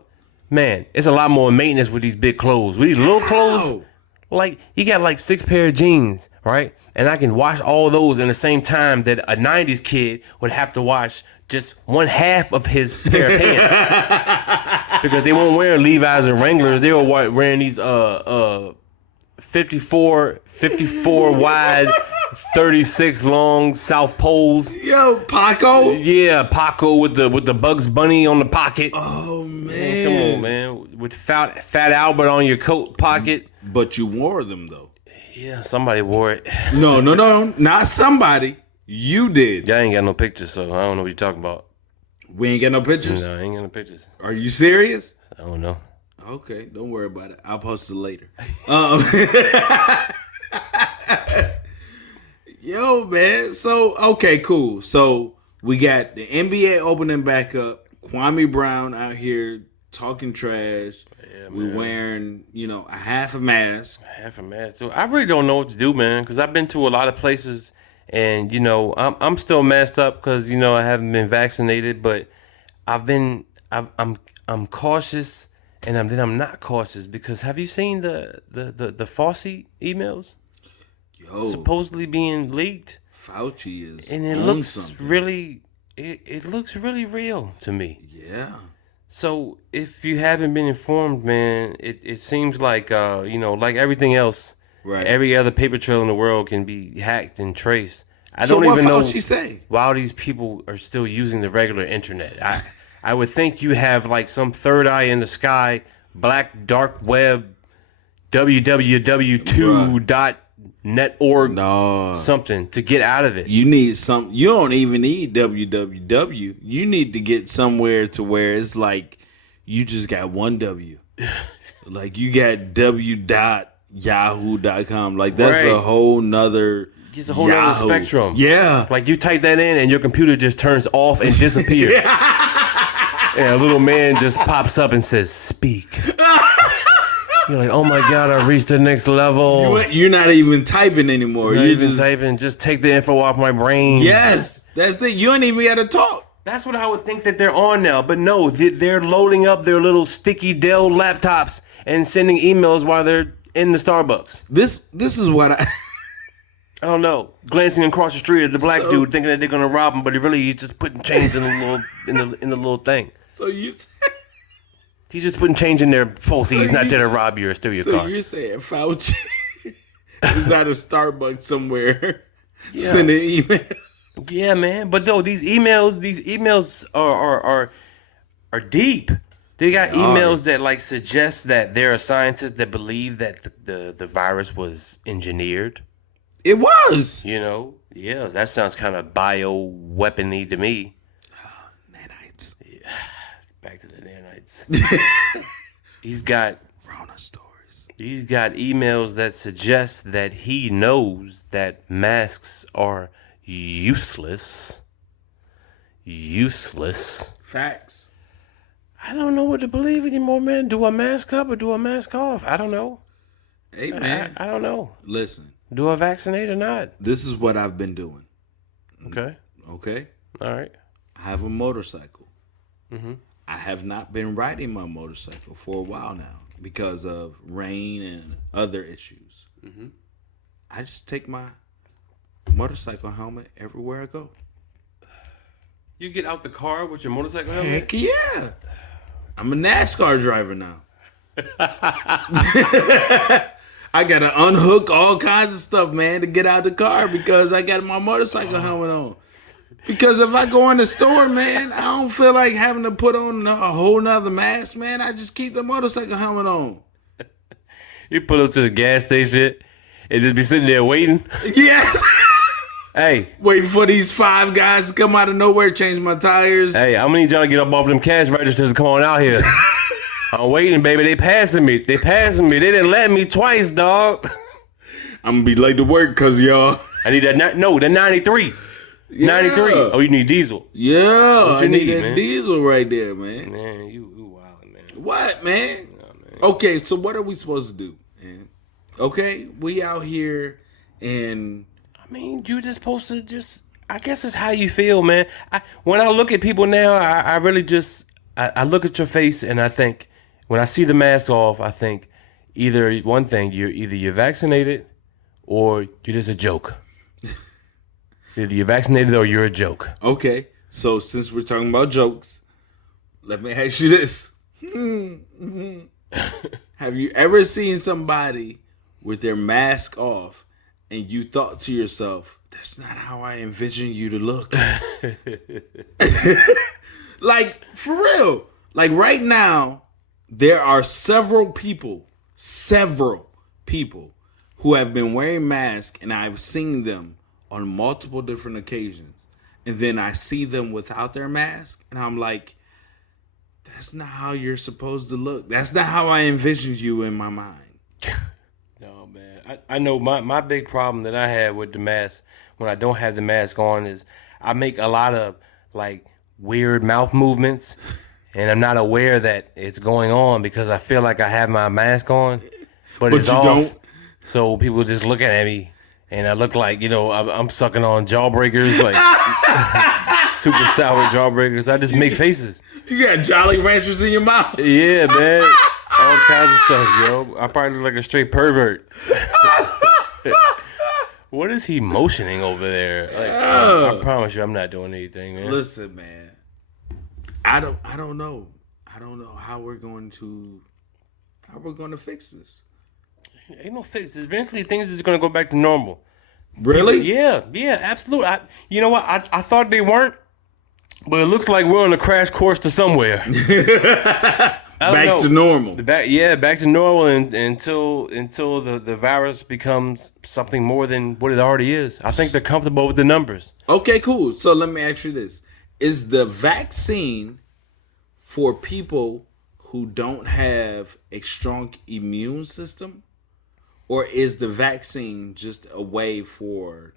Man, it's a lot more maintenance with these big clothes. With these little clothes, like, you got like 6 pair of jeans, right? And I can wash all those in the same time that a 90s kid would have to wash just 1/2 of his pair of pants. Because they weren't wearing Levi's and Wranglers. They were wearing these 54 wide, 36 long South Poles. Yo, Paco? Yeah, Paco with the Bugs Bunny on the pocket. Oh, man. Come on, man. With Fat Albert on your coat pocket. But you wore them, though. Yeah, somebody wore it. No. Not somebody. You did. Y'all ain't got no pictures, so I don't know what you're talking about. We ain't got no pictures? No, I ain't got no pictures. Are you serious? I don't know. Okay, don't worry about it. I'll post it later. Yo, man. So, okay, cool. So, we got the NBA opening back up. Kwame Brown out here talking trash. Yeah, we wearing, a half a mask. Half a mask. So I really don't know what to do, man, because I've been to a lot of places, and I'm still masked up because I haven't been vaccinated, but I'm cautious, and I'm not cautious because have you seen the Fauci emails? Yo, supposedly being leaked. Fauci is, and it looks something. Really, it looks really real to me. Yeah. So if you haven't been informed, man, it seems like like everything else, right? Every other paper trail in the world can be hacked and traced. I so don't even know what Fauci say? Why these people are still using the regular internet. I would think you have like some third eye in the sky, black dark web, www.2.net.org, something to get out of it. You need some. You don't even need www. You need to get somewhere to where it's like you just got one W. Like you got w.yahoo.com. Like that's right. a whole nother. It's a whole nother spectrum. Yeah. Like you type that in and your computer just turns off and disappears. And a little man just pops up and says, "Speak." You're like, oh my God, I reached the next level. You're not even typing anymore. You're even just typing. Just take the info off my brain. Yes, that's it. You ain't even got to talk. That's what I would think that they're on now. But no, they're loading up their little sticky Dell laptops and sending emails while they're in the Starbucks. This is what I don't know. Glancing across the street at the black dude, thinking that they're gonna rob him, but he's just putting change in the little in the little thing. So you say he's just putting change in there falsely. He's not there to rob you or steal your car. So you're saying Fauci is at a Starbucks somewhere sending email? Yeah, man. But no, these emails are deep. They got emails that like suggest that there are scientists that believe that the virus was engineered. It was. Yeah, that sounds kind of bio-weapony to me. Nanites. Yeah. Back to the nanites. He's got Rona Stories. He's got emails that suggest that he knows that masks are useless. Facts. I don't know what to believe anymore, man. Do I mask up or do I mask off? I don't know. Hey, man. I don't know. Listen. Do I vaccinate or not? This is what I've been doing. Okay. All right. I have a motorcycle. Mm-hmm. I have not been riding my motorcycle for a while now because of rain and other issues. Mm-hmm. I just take my motorcycle helmet everywhere I go. You get out the car with your motorcycle helmet? Heck yeah. I'm a NASCAR driver now. I gotta unhook all kinds of stuff, man, to get out the car because I got my motorcycle helmet on. Because if I go in the store, man, I don't feel like having to put on a whole nother mask, man. I just keep the motorcycle helmet on. You pull up to the gas station and just be sitting there waiting. Yes. Hey. Waiting for these 5 guys to come out of nowhere, change my tires. Hey, I'm gonna need y'all to get up off them cash registers and come on out here. I'm waiting, baby. They passing me. They didn't let me twice, dog. I'm gonna be late to work because y'all. I need that. No, the 93. Yeah. 93. Oh, you need diesel. Yeah, What you I need that man? diesel right there, man. Man, you wildin', man. What, man? No, man. Okay, so what are we supposed to do, man? Okay, we out here and... I mean, you just supposed to just... I guess it's how you feel, man. When I look at people now, I really just... I look at your face and I think... When I see the mask off, I think either one thing, you're vaccinated or you're just a joke. Either you're vaccinated or you're a joke. Okay, so since we're talking about jokes, let me ask you this. Have you ever seen somebody with their mask off and you thought to yourself, that's not how I envision you to look? Like, for real. Like right now, there are several people who have been wearing masks, and I've seen them on multiple different occasions. And then I see them without their mask, and I'm like, that's not how you're supposed to look. That's not how I envisioned you in my mind. No, man. I know my big problem that I have with the mask when I don't have the mask on is I make a lot of, like, weird mouth movements. And I'm not aware that it's going on because I feel like I have my mask on, but it's you off. don't. So people just looking at me, and I look like, I'm sucking on jawbreakers, like super sour jawbreakers. I just make faces. You got Jolly Ranchers in your mouth. Yeah, man. All kinds of stuff, yo. I probably look like a straight pervert. What is he motioning over there? Like, I promise you, I'm not doing anything, man. Listen, man. I don't know. I don't know how we're going to fix this. Ain't no fix. Eventually, things is gonna go back to normal. Really? Yeah, absolutely. You know what? I thought they weren't, but it looks like we're on a crash course to somewhere. Back to normal. Back to normal until the virus becomes something more than what it already is. I think they're comfortable with the numbers. Okay, cool. So let me ask you this. Is the vaccine for people who don't have a strong immune system? Or is the vaccine just a way for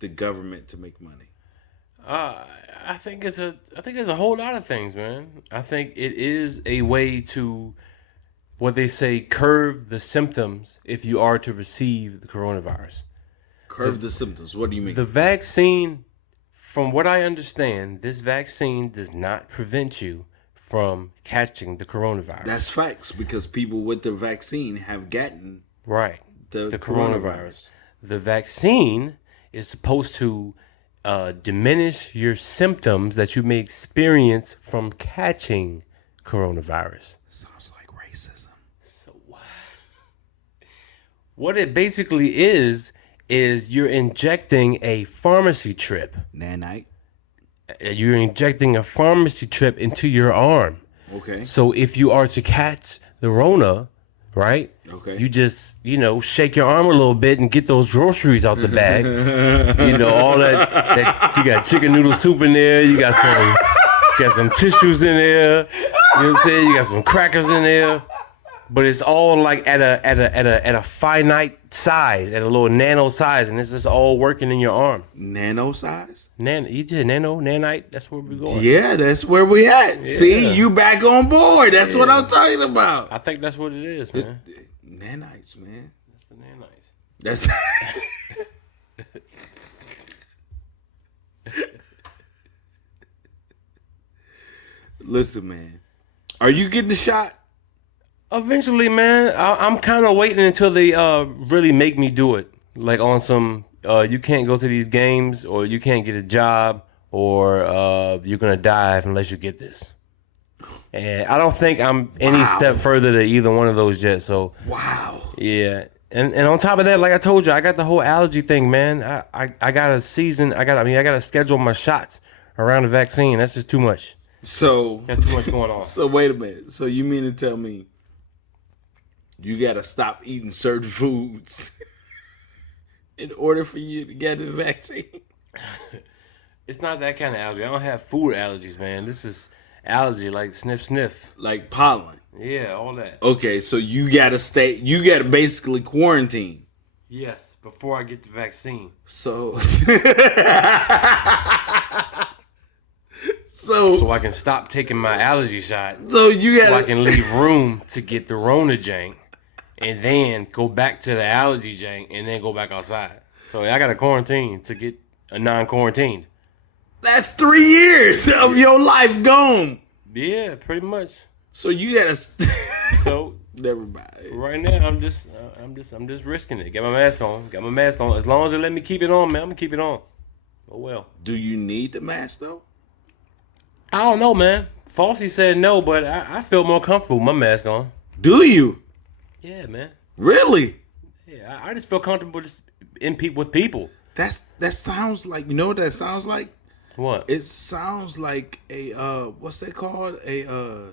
the government to make money? I think it's a whole lot of things, man. I think it is a way to, what they say, curb the symptoms if you are to receive the coronavirus. Curb the symptoms. What do you mean? The vaccine, from what I understand, this vaccine does not prevent you from catching the coronavirus. That's facts, because people with the vaccine have gotten the coronavirus. The vaccine is supposed to diminish your symptoms that you may experience from catching coronavirus. Sounds like racism. So what it basically is you're injecting a pharmacy trip. Nanite. You're injecting a pharmacy trip into your arm. Okay. So if you are to catch the Rona, right? Okay. You just, shake your arm a little bit and get those groceries out the bag. All that you got chicken noodle soup in there. You got some tissues in there. You know what I'm saying? You got some crackers in there. But it's all like at a finite size, at a little nano size, and it's just all working in your arm. Nano size? Nanite, that's where we're going. Yeah, that's where we at. Yeah. See, you back on board. That's what I'm talking about. I think that's what it is, man. Nanites, man. That's the nanites. That's Listen, man. Are you getting the shot? Eventually, man. I'm kind of waiting until they really make me do it. Like on some, you can't go to these games, or you can't get a job, or you're gonna die unless you get this. And I don't think I'm any step further to either one of those yet. So yeah. And on top of that, like I told you, I got the whole allergy thing, man. I got a season. I gotta schedule my shots around the vaccine. That's just too much. So Got too much going on. So wait a minute. So you mean to tell me you gotta stop eating certain foods in order for you to get the vaccine? It's not that kind of allergy. I don't have food allergies, man. This is allergy, like sniff. Like pollen. Yeah, all that. Okay, so you gotta basically quarantine. Yes, before I get the vaccine. So So I can stop taking my allergy shot. So you gotta. So I can leave room to get the Rona jank, and then go back to the allergy jank, and then go back outside. So I got to quarantine to get a non-quarantined. That's 3 years of your life gone. Yeah, pretty much. So you gotta. So Never mind. right now, I'm just risking it. Got my mask on. As long as they let me keep it on, man, I'm gonna keep it on. Oh well. Do you need the mask though? I don't know, man. Falsey said no, but I feel more comfortable with my mask on. Do you? Yeah, man. Really? Yeah, I just feel comfortable just with people. That sounds like, you know what that sounds like? What? It sounds like a what's that called? A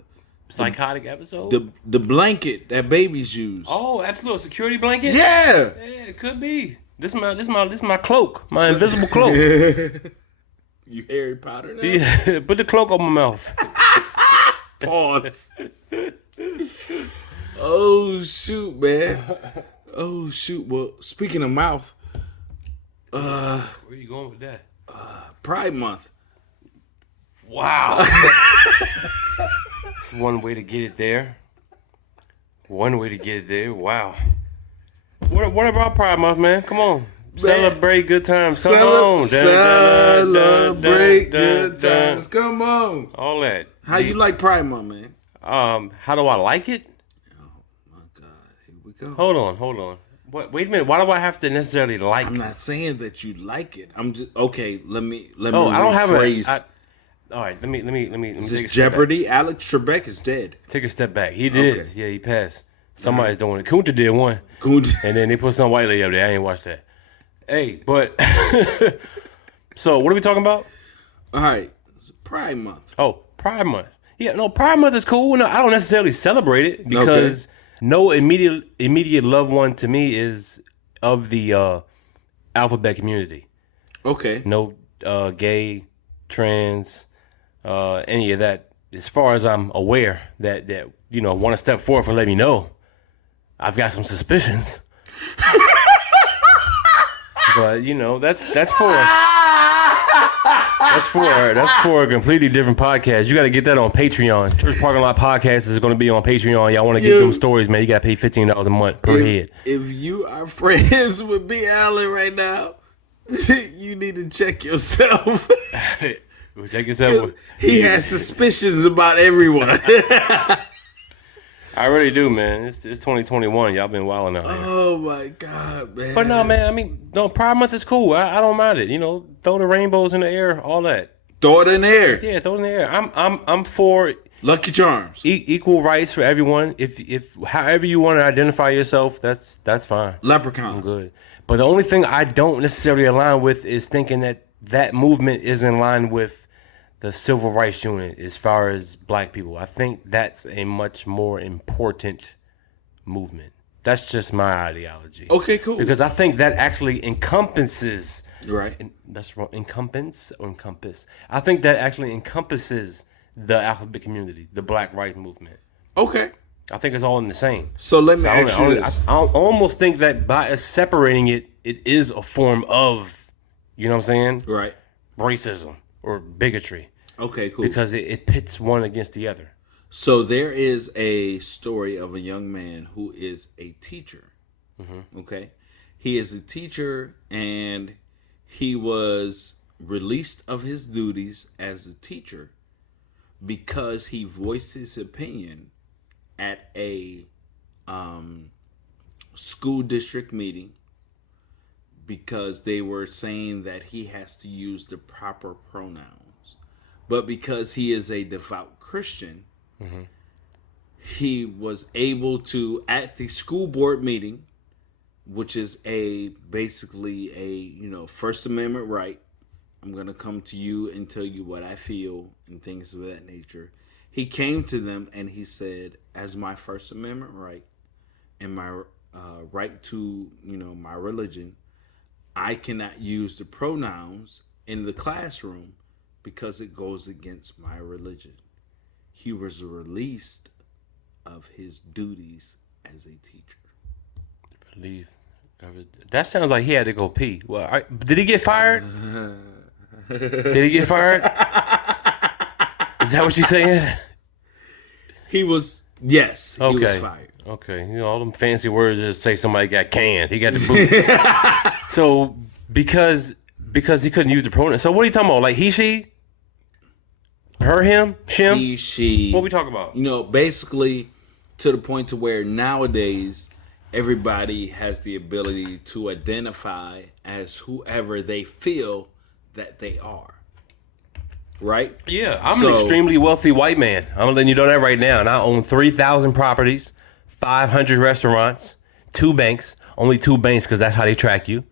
psychotic episode? The blanket that babies use. Oh, absolute security blanket? Yeah. Yeah, it could be. This is my cloak. My invisible cloak. You Harry Potter now? Yeah, put the cloak on my mouth. Pause. Oh shoot, man. Oh shoot. Well, speaking of mouth, where you going with that? Pride Month. Wow. It's one way to get it there. Wow. What about Pride Month, man? Come on. Celebrate good times. Come on. Celebrate good times. Come on. All that. How you like Pride Month, man? How do I like it? Oh my God. Here we go. Hold on. Wait a minute. Why do I have to necessarily like it? I'm not saying that you like it. I'm just okay. Let me. Oh, I don't rephrase. have a. All right. Let me. Is this Jeopardy? Alex Trebek is dead. Take a step back. He did. Okay. Yeah, he passed. Somebody's doing it. Kunta did one. And then they put some white lady up there. I ain't watched that. Hey, but so what are we talking about? All right, Pride Month. Oh, Pride Month. Yeah, no, Pride Month is cool. No, I don't necessarily celebrate it because no immediate loved one to me is of the alphabet community. Okay. No gay, trans, any of that. As far as I'm aware, that want to step forth and let me know. I've got some suspicions. But that's for a completely different podcast. You got to get that on Patreon. Church Parking Lot Podcast is going to be on Patreon. Y'all want to get them stories, man? You got to pay $15 a month per head. If you are friends with B. Allen right now, you need to check yourself. Check yourself. He has suspicions about everyone. I really do, man. It's 2021. Y'all been wilding out here. Oh my God, man. But no, man. I mean, no, Pride Month is cool. I don't mind it. Throw the rainbows in the air, all that. Throw it in the air. Yeah, throw it in the air. I'm for Lucky Charms. Equal rights for everyone. If however you want to identify yourself, that's fine. Leprechauns. I'm good. But the only thing I don't necessarily align with is thinking that movement is in line with the civil rights unit as far as black people. I think that's a much more important movement. That's just my ideology. Okay, cool. Because I think that actually encompasses. Right. That's wrong. Encompass. I think that actually encompasses the alphabet community, the black rights movement. Okay. I think it's all in the same. So let me ask you this. I almost think that by us separating it is a form of, you know what I'm saying? Right. Racism or bigotry. Okay, cool. Because it pits one against the other. So there is a story of a young man who is a teacher. Mm-hmm. Okay. He is a teacher and he was released of his duties as a teacher because he voiced his opinion at a school district meeting because they were saying that he has to use the proper pronouns. But because he is a devout Christian, he was able to, at the school board meeting, which is basically a First Amendment right. I'm going to come to you and tell you what I feel and things of that nature. He came to them and he said, as my First Amendment right and my right to, my religion, I cannot use the pronouns in the classroom because it goes against my religion. He was released of his duties as a teacher. Relief. That sounds like he had to go pee. Well, did he get fired? Did he get fired? Is that what you're saying? He was, yes, he was Okay. fired. Okay. All them fancy words just say somebody got canned. He got the boot. So because he couldn't use the pronoun. So what are you talking about? Like he, she? Her, him, shim? He, she. What we talking about? Basically to the point to where nowadays everybody has the ability to identify as whoever they feel that they are. Right? Yeah, I'm an extremely wealthy white man. I'm letting you know that right now. And I own 3,000 properties, 500 restaurants, 2 banks. Only 2 banks because that's how they track you.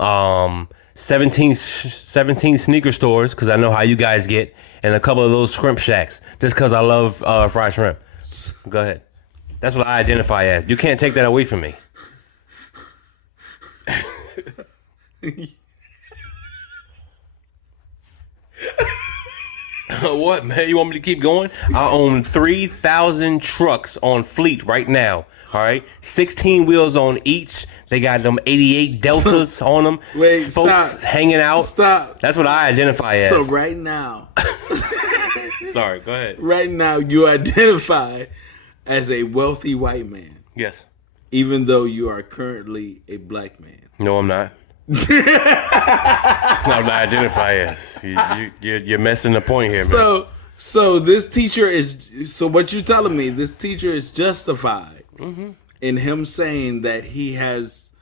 17 sneaker stores because I know how you guys get. And a couple of those shrimp shacks just because I love fried shrimp. Go ahead. That's what I identify as. You can't take that away from me. What, man? You want me to keep going? I own 3,000 trucks on fleet right now. All right? 16 wheels on each. They got them 88 Deltas on them. Wait, spokes stop. hanging out. Stop. That's what I identify as. So right now, Sorry, go ahead. right now you identify as a wealthy white man, Yes. even though you are currently a black man. No, I'm not. That's not what I identify as. You're messing the point here, man. So this teacher is. So what you're telling me? This teacher is justified in him saying that he has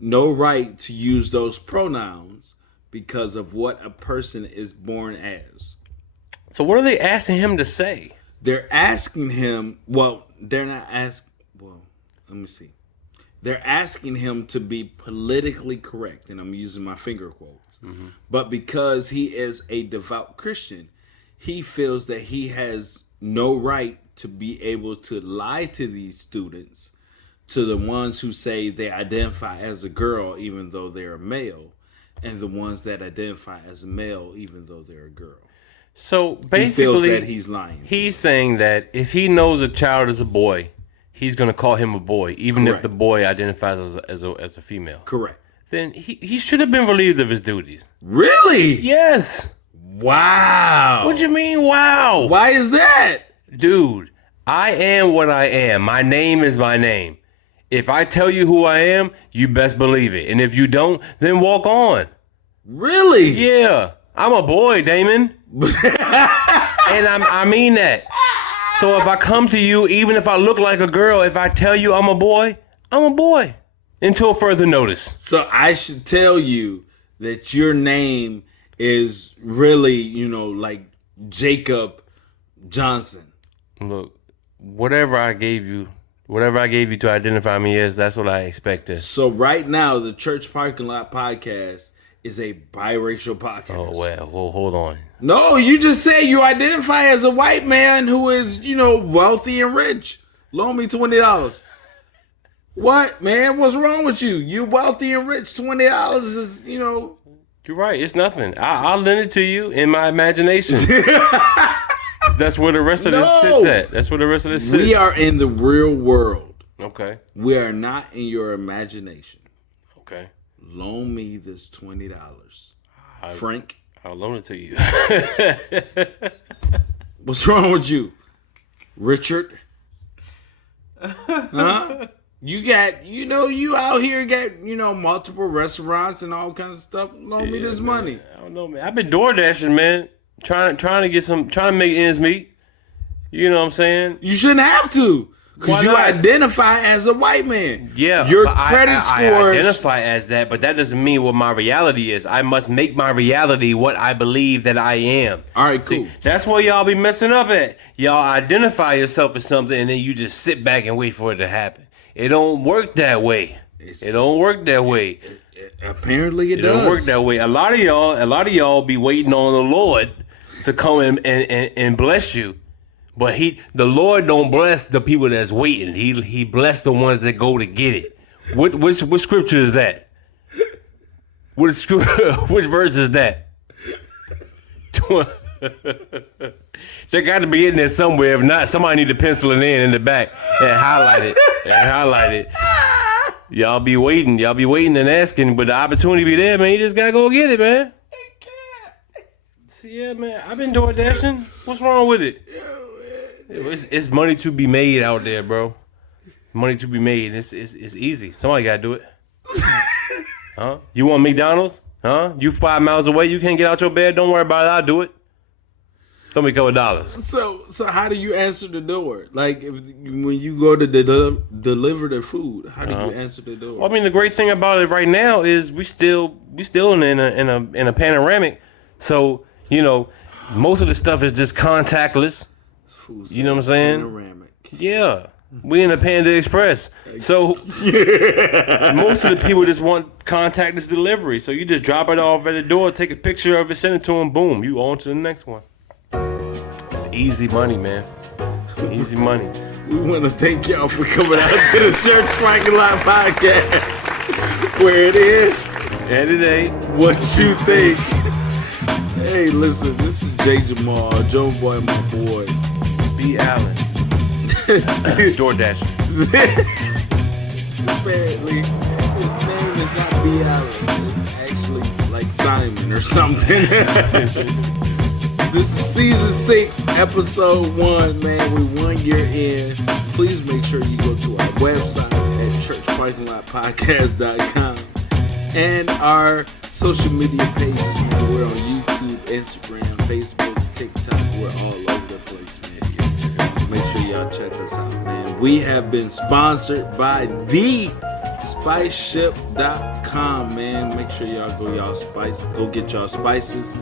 no right to use those pronouns because of what a person is born as. So what are they asking him to say? They're asking him. Well, they're not asking. Well, let me see. They're asking him to be politically correct, and I'm using my finger quotes. But because he is a devout Christian, he feels that he has no right to be able to lie to these students, to the ones who say they identify as a girl even though they're a male, and the ones that identify as a male even though they're a girl. So basically, He feels that he's lying. He's saying that if he knows a child is a boy, he's going to call him a boy, even Correct. if the boy identifies as a female. Correct. Then he should have been relieved of his duties. Really? Yes. Wow. What you mean, wow? Why is that? Dude, I am what I am. My name is my name. If I tell you who I am, you best believe it. And if you don't, then walk on. Really? Yeah. I'm a boy, Damon. And I mean that. So if I come to you, even if I look like a girl, if I tell you I'm a boy, I'm a boy. Until further notice. So I should tell you that your name is really, like Jacob Johnson. Look, whatever I gave you to identify me as, that's what I expected. So right now, the Church Parking Lot Podcast is a biracial podcast. Oh, well, hold on. No, you just said you identify as a white man who is, wealthy and rich. Loan me $20. What, man? What's wrong with you? You wealthy and rich. $20 is, You're right. It's nothing. I'll lend it to you in my imagination. That's where the rest of this sits at. That's where the rest of this sits. We are in the real world. Okay. We are not in your imagination. Okay. Loan me this $20. Frank. I'll loan it to you. What's wrong with you? Richard? Huh? You got, you out here got, multiple restaurants and all kinds of stuff. Loan me this money. I don't know, man. I've been door dashing, man. Trying to make ends meet. You know what I'm saying? You shouldn't have to. Why Because you not? identify as a white man. Yeah, Your but credit I scores. identify as that, but that doesn't mean what my reality is. I must make my reality what I believe that I am. All right, cool. See, that's where y'all be messing up at. Y'all identify yourself as something, and then you just sit back and wait for it to happen. It don't work that way. It don't work that way. Apparently, it It does. don't work that way. A lot of y'all be waiting on the Lord to come and bless you. But the Lord don't bless the people that's waiting. He bless the ones that go to get it. Which scripture is that? Which verse is that? They got to be in there somewhere. If not, somebody need to pencil it in the back and highlight it. Y'all be waiting and asking, but the opportunity be there, man. You just gotta go get it, man. See, yeah, man. I've been door dashing. What's wrong with it? It's money to be made out there, bro. Money to be made. It's easy. Somebody gotta do it. Huh? You want McDonald's? Huh? You 5 miles away. You can't get out your bed. Don't worry about it. I'll do it. Throw me a couple dollars. So how do you answer the door? Like when you go to deliver the food, how do you answer the door? Well, I mean, the great thing about it right now is we still in a panoramic. So most of the stuff is just contactless. You know what I'm saying? Panoramic. Yeah. We in the Panda Express. So most of the people just want contactless delivery. So you just drop it off at the door, take a picture of it, send it to them, boom, you on to the next one. It's easy money, man. Easy money. We want to thank y'all for coming out to the Church Parking Lot Podcast. Where it is And today, what you think. Hey, listen, this is J. Jamaal, Joe Boy, my boy. B. Allen. DoorDash. Apparently, his name is not B. Allen. It's actually like Simon or something. This is season 6, episode 1, man. We 1 year in. Please make sure you go to our website at churchparkinglotpodcast.com and our social media pages, man. We're on YouTube, Instagram, Facebook, TikTok. We're all over the place, man. Make sure y'all check us out, man. We have been sponsored by thespiceship.com, man. Make sure y'all go get y'all spices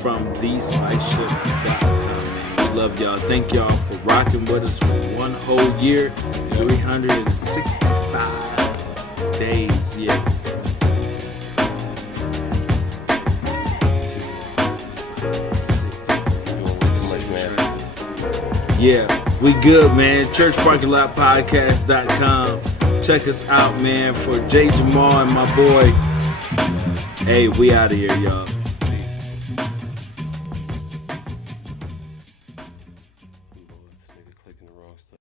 from thespiceship.com, man. We love y'all. Thank y'all for rocking with us for 1 whole year, 365 days. Yeah. Yeah, we good, man. ChurchParkingLotPodcast.com. Check us out, man. For J. Jamaal and my boy. Hey, we out of here, y'all.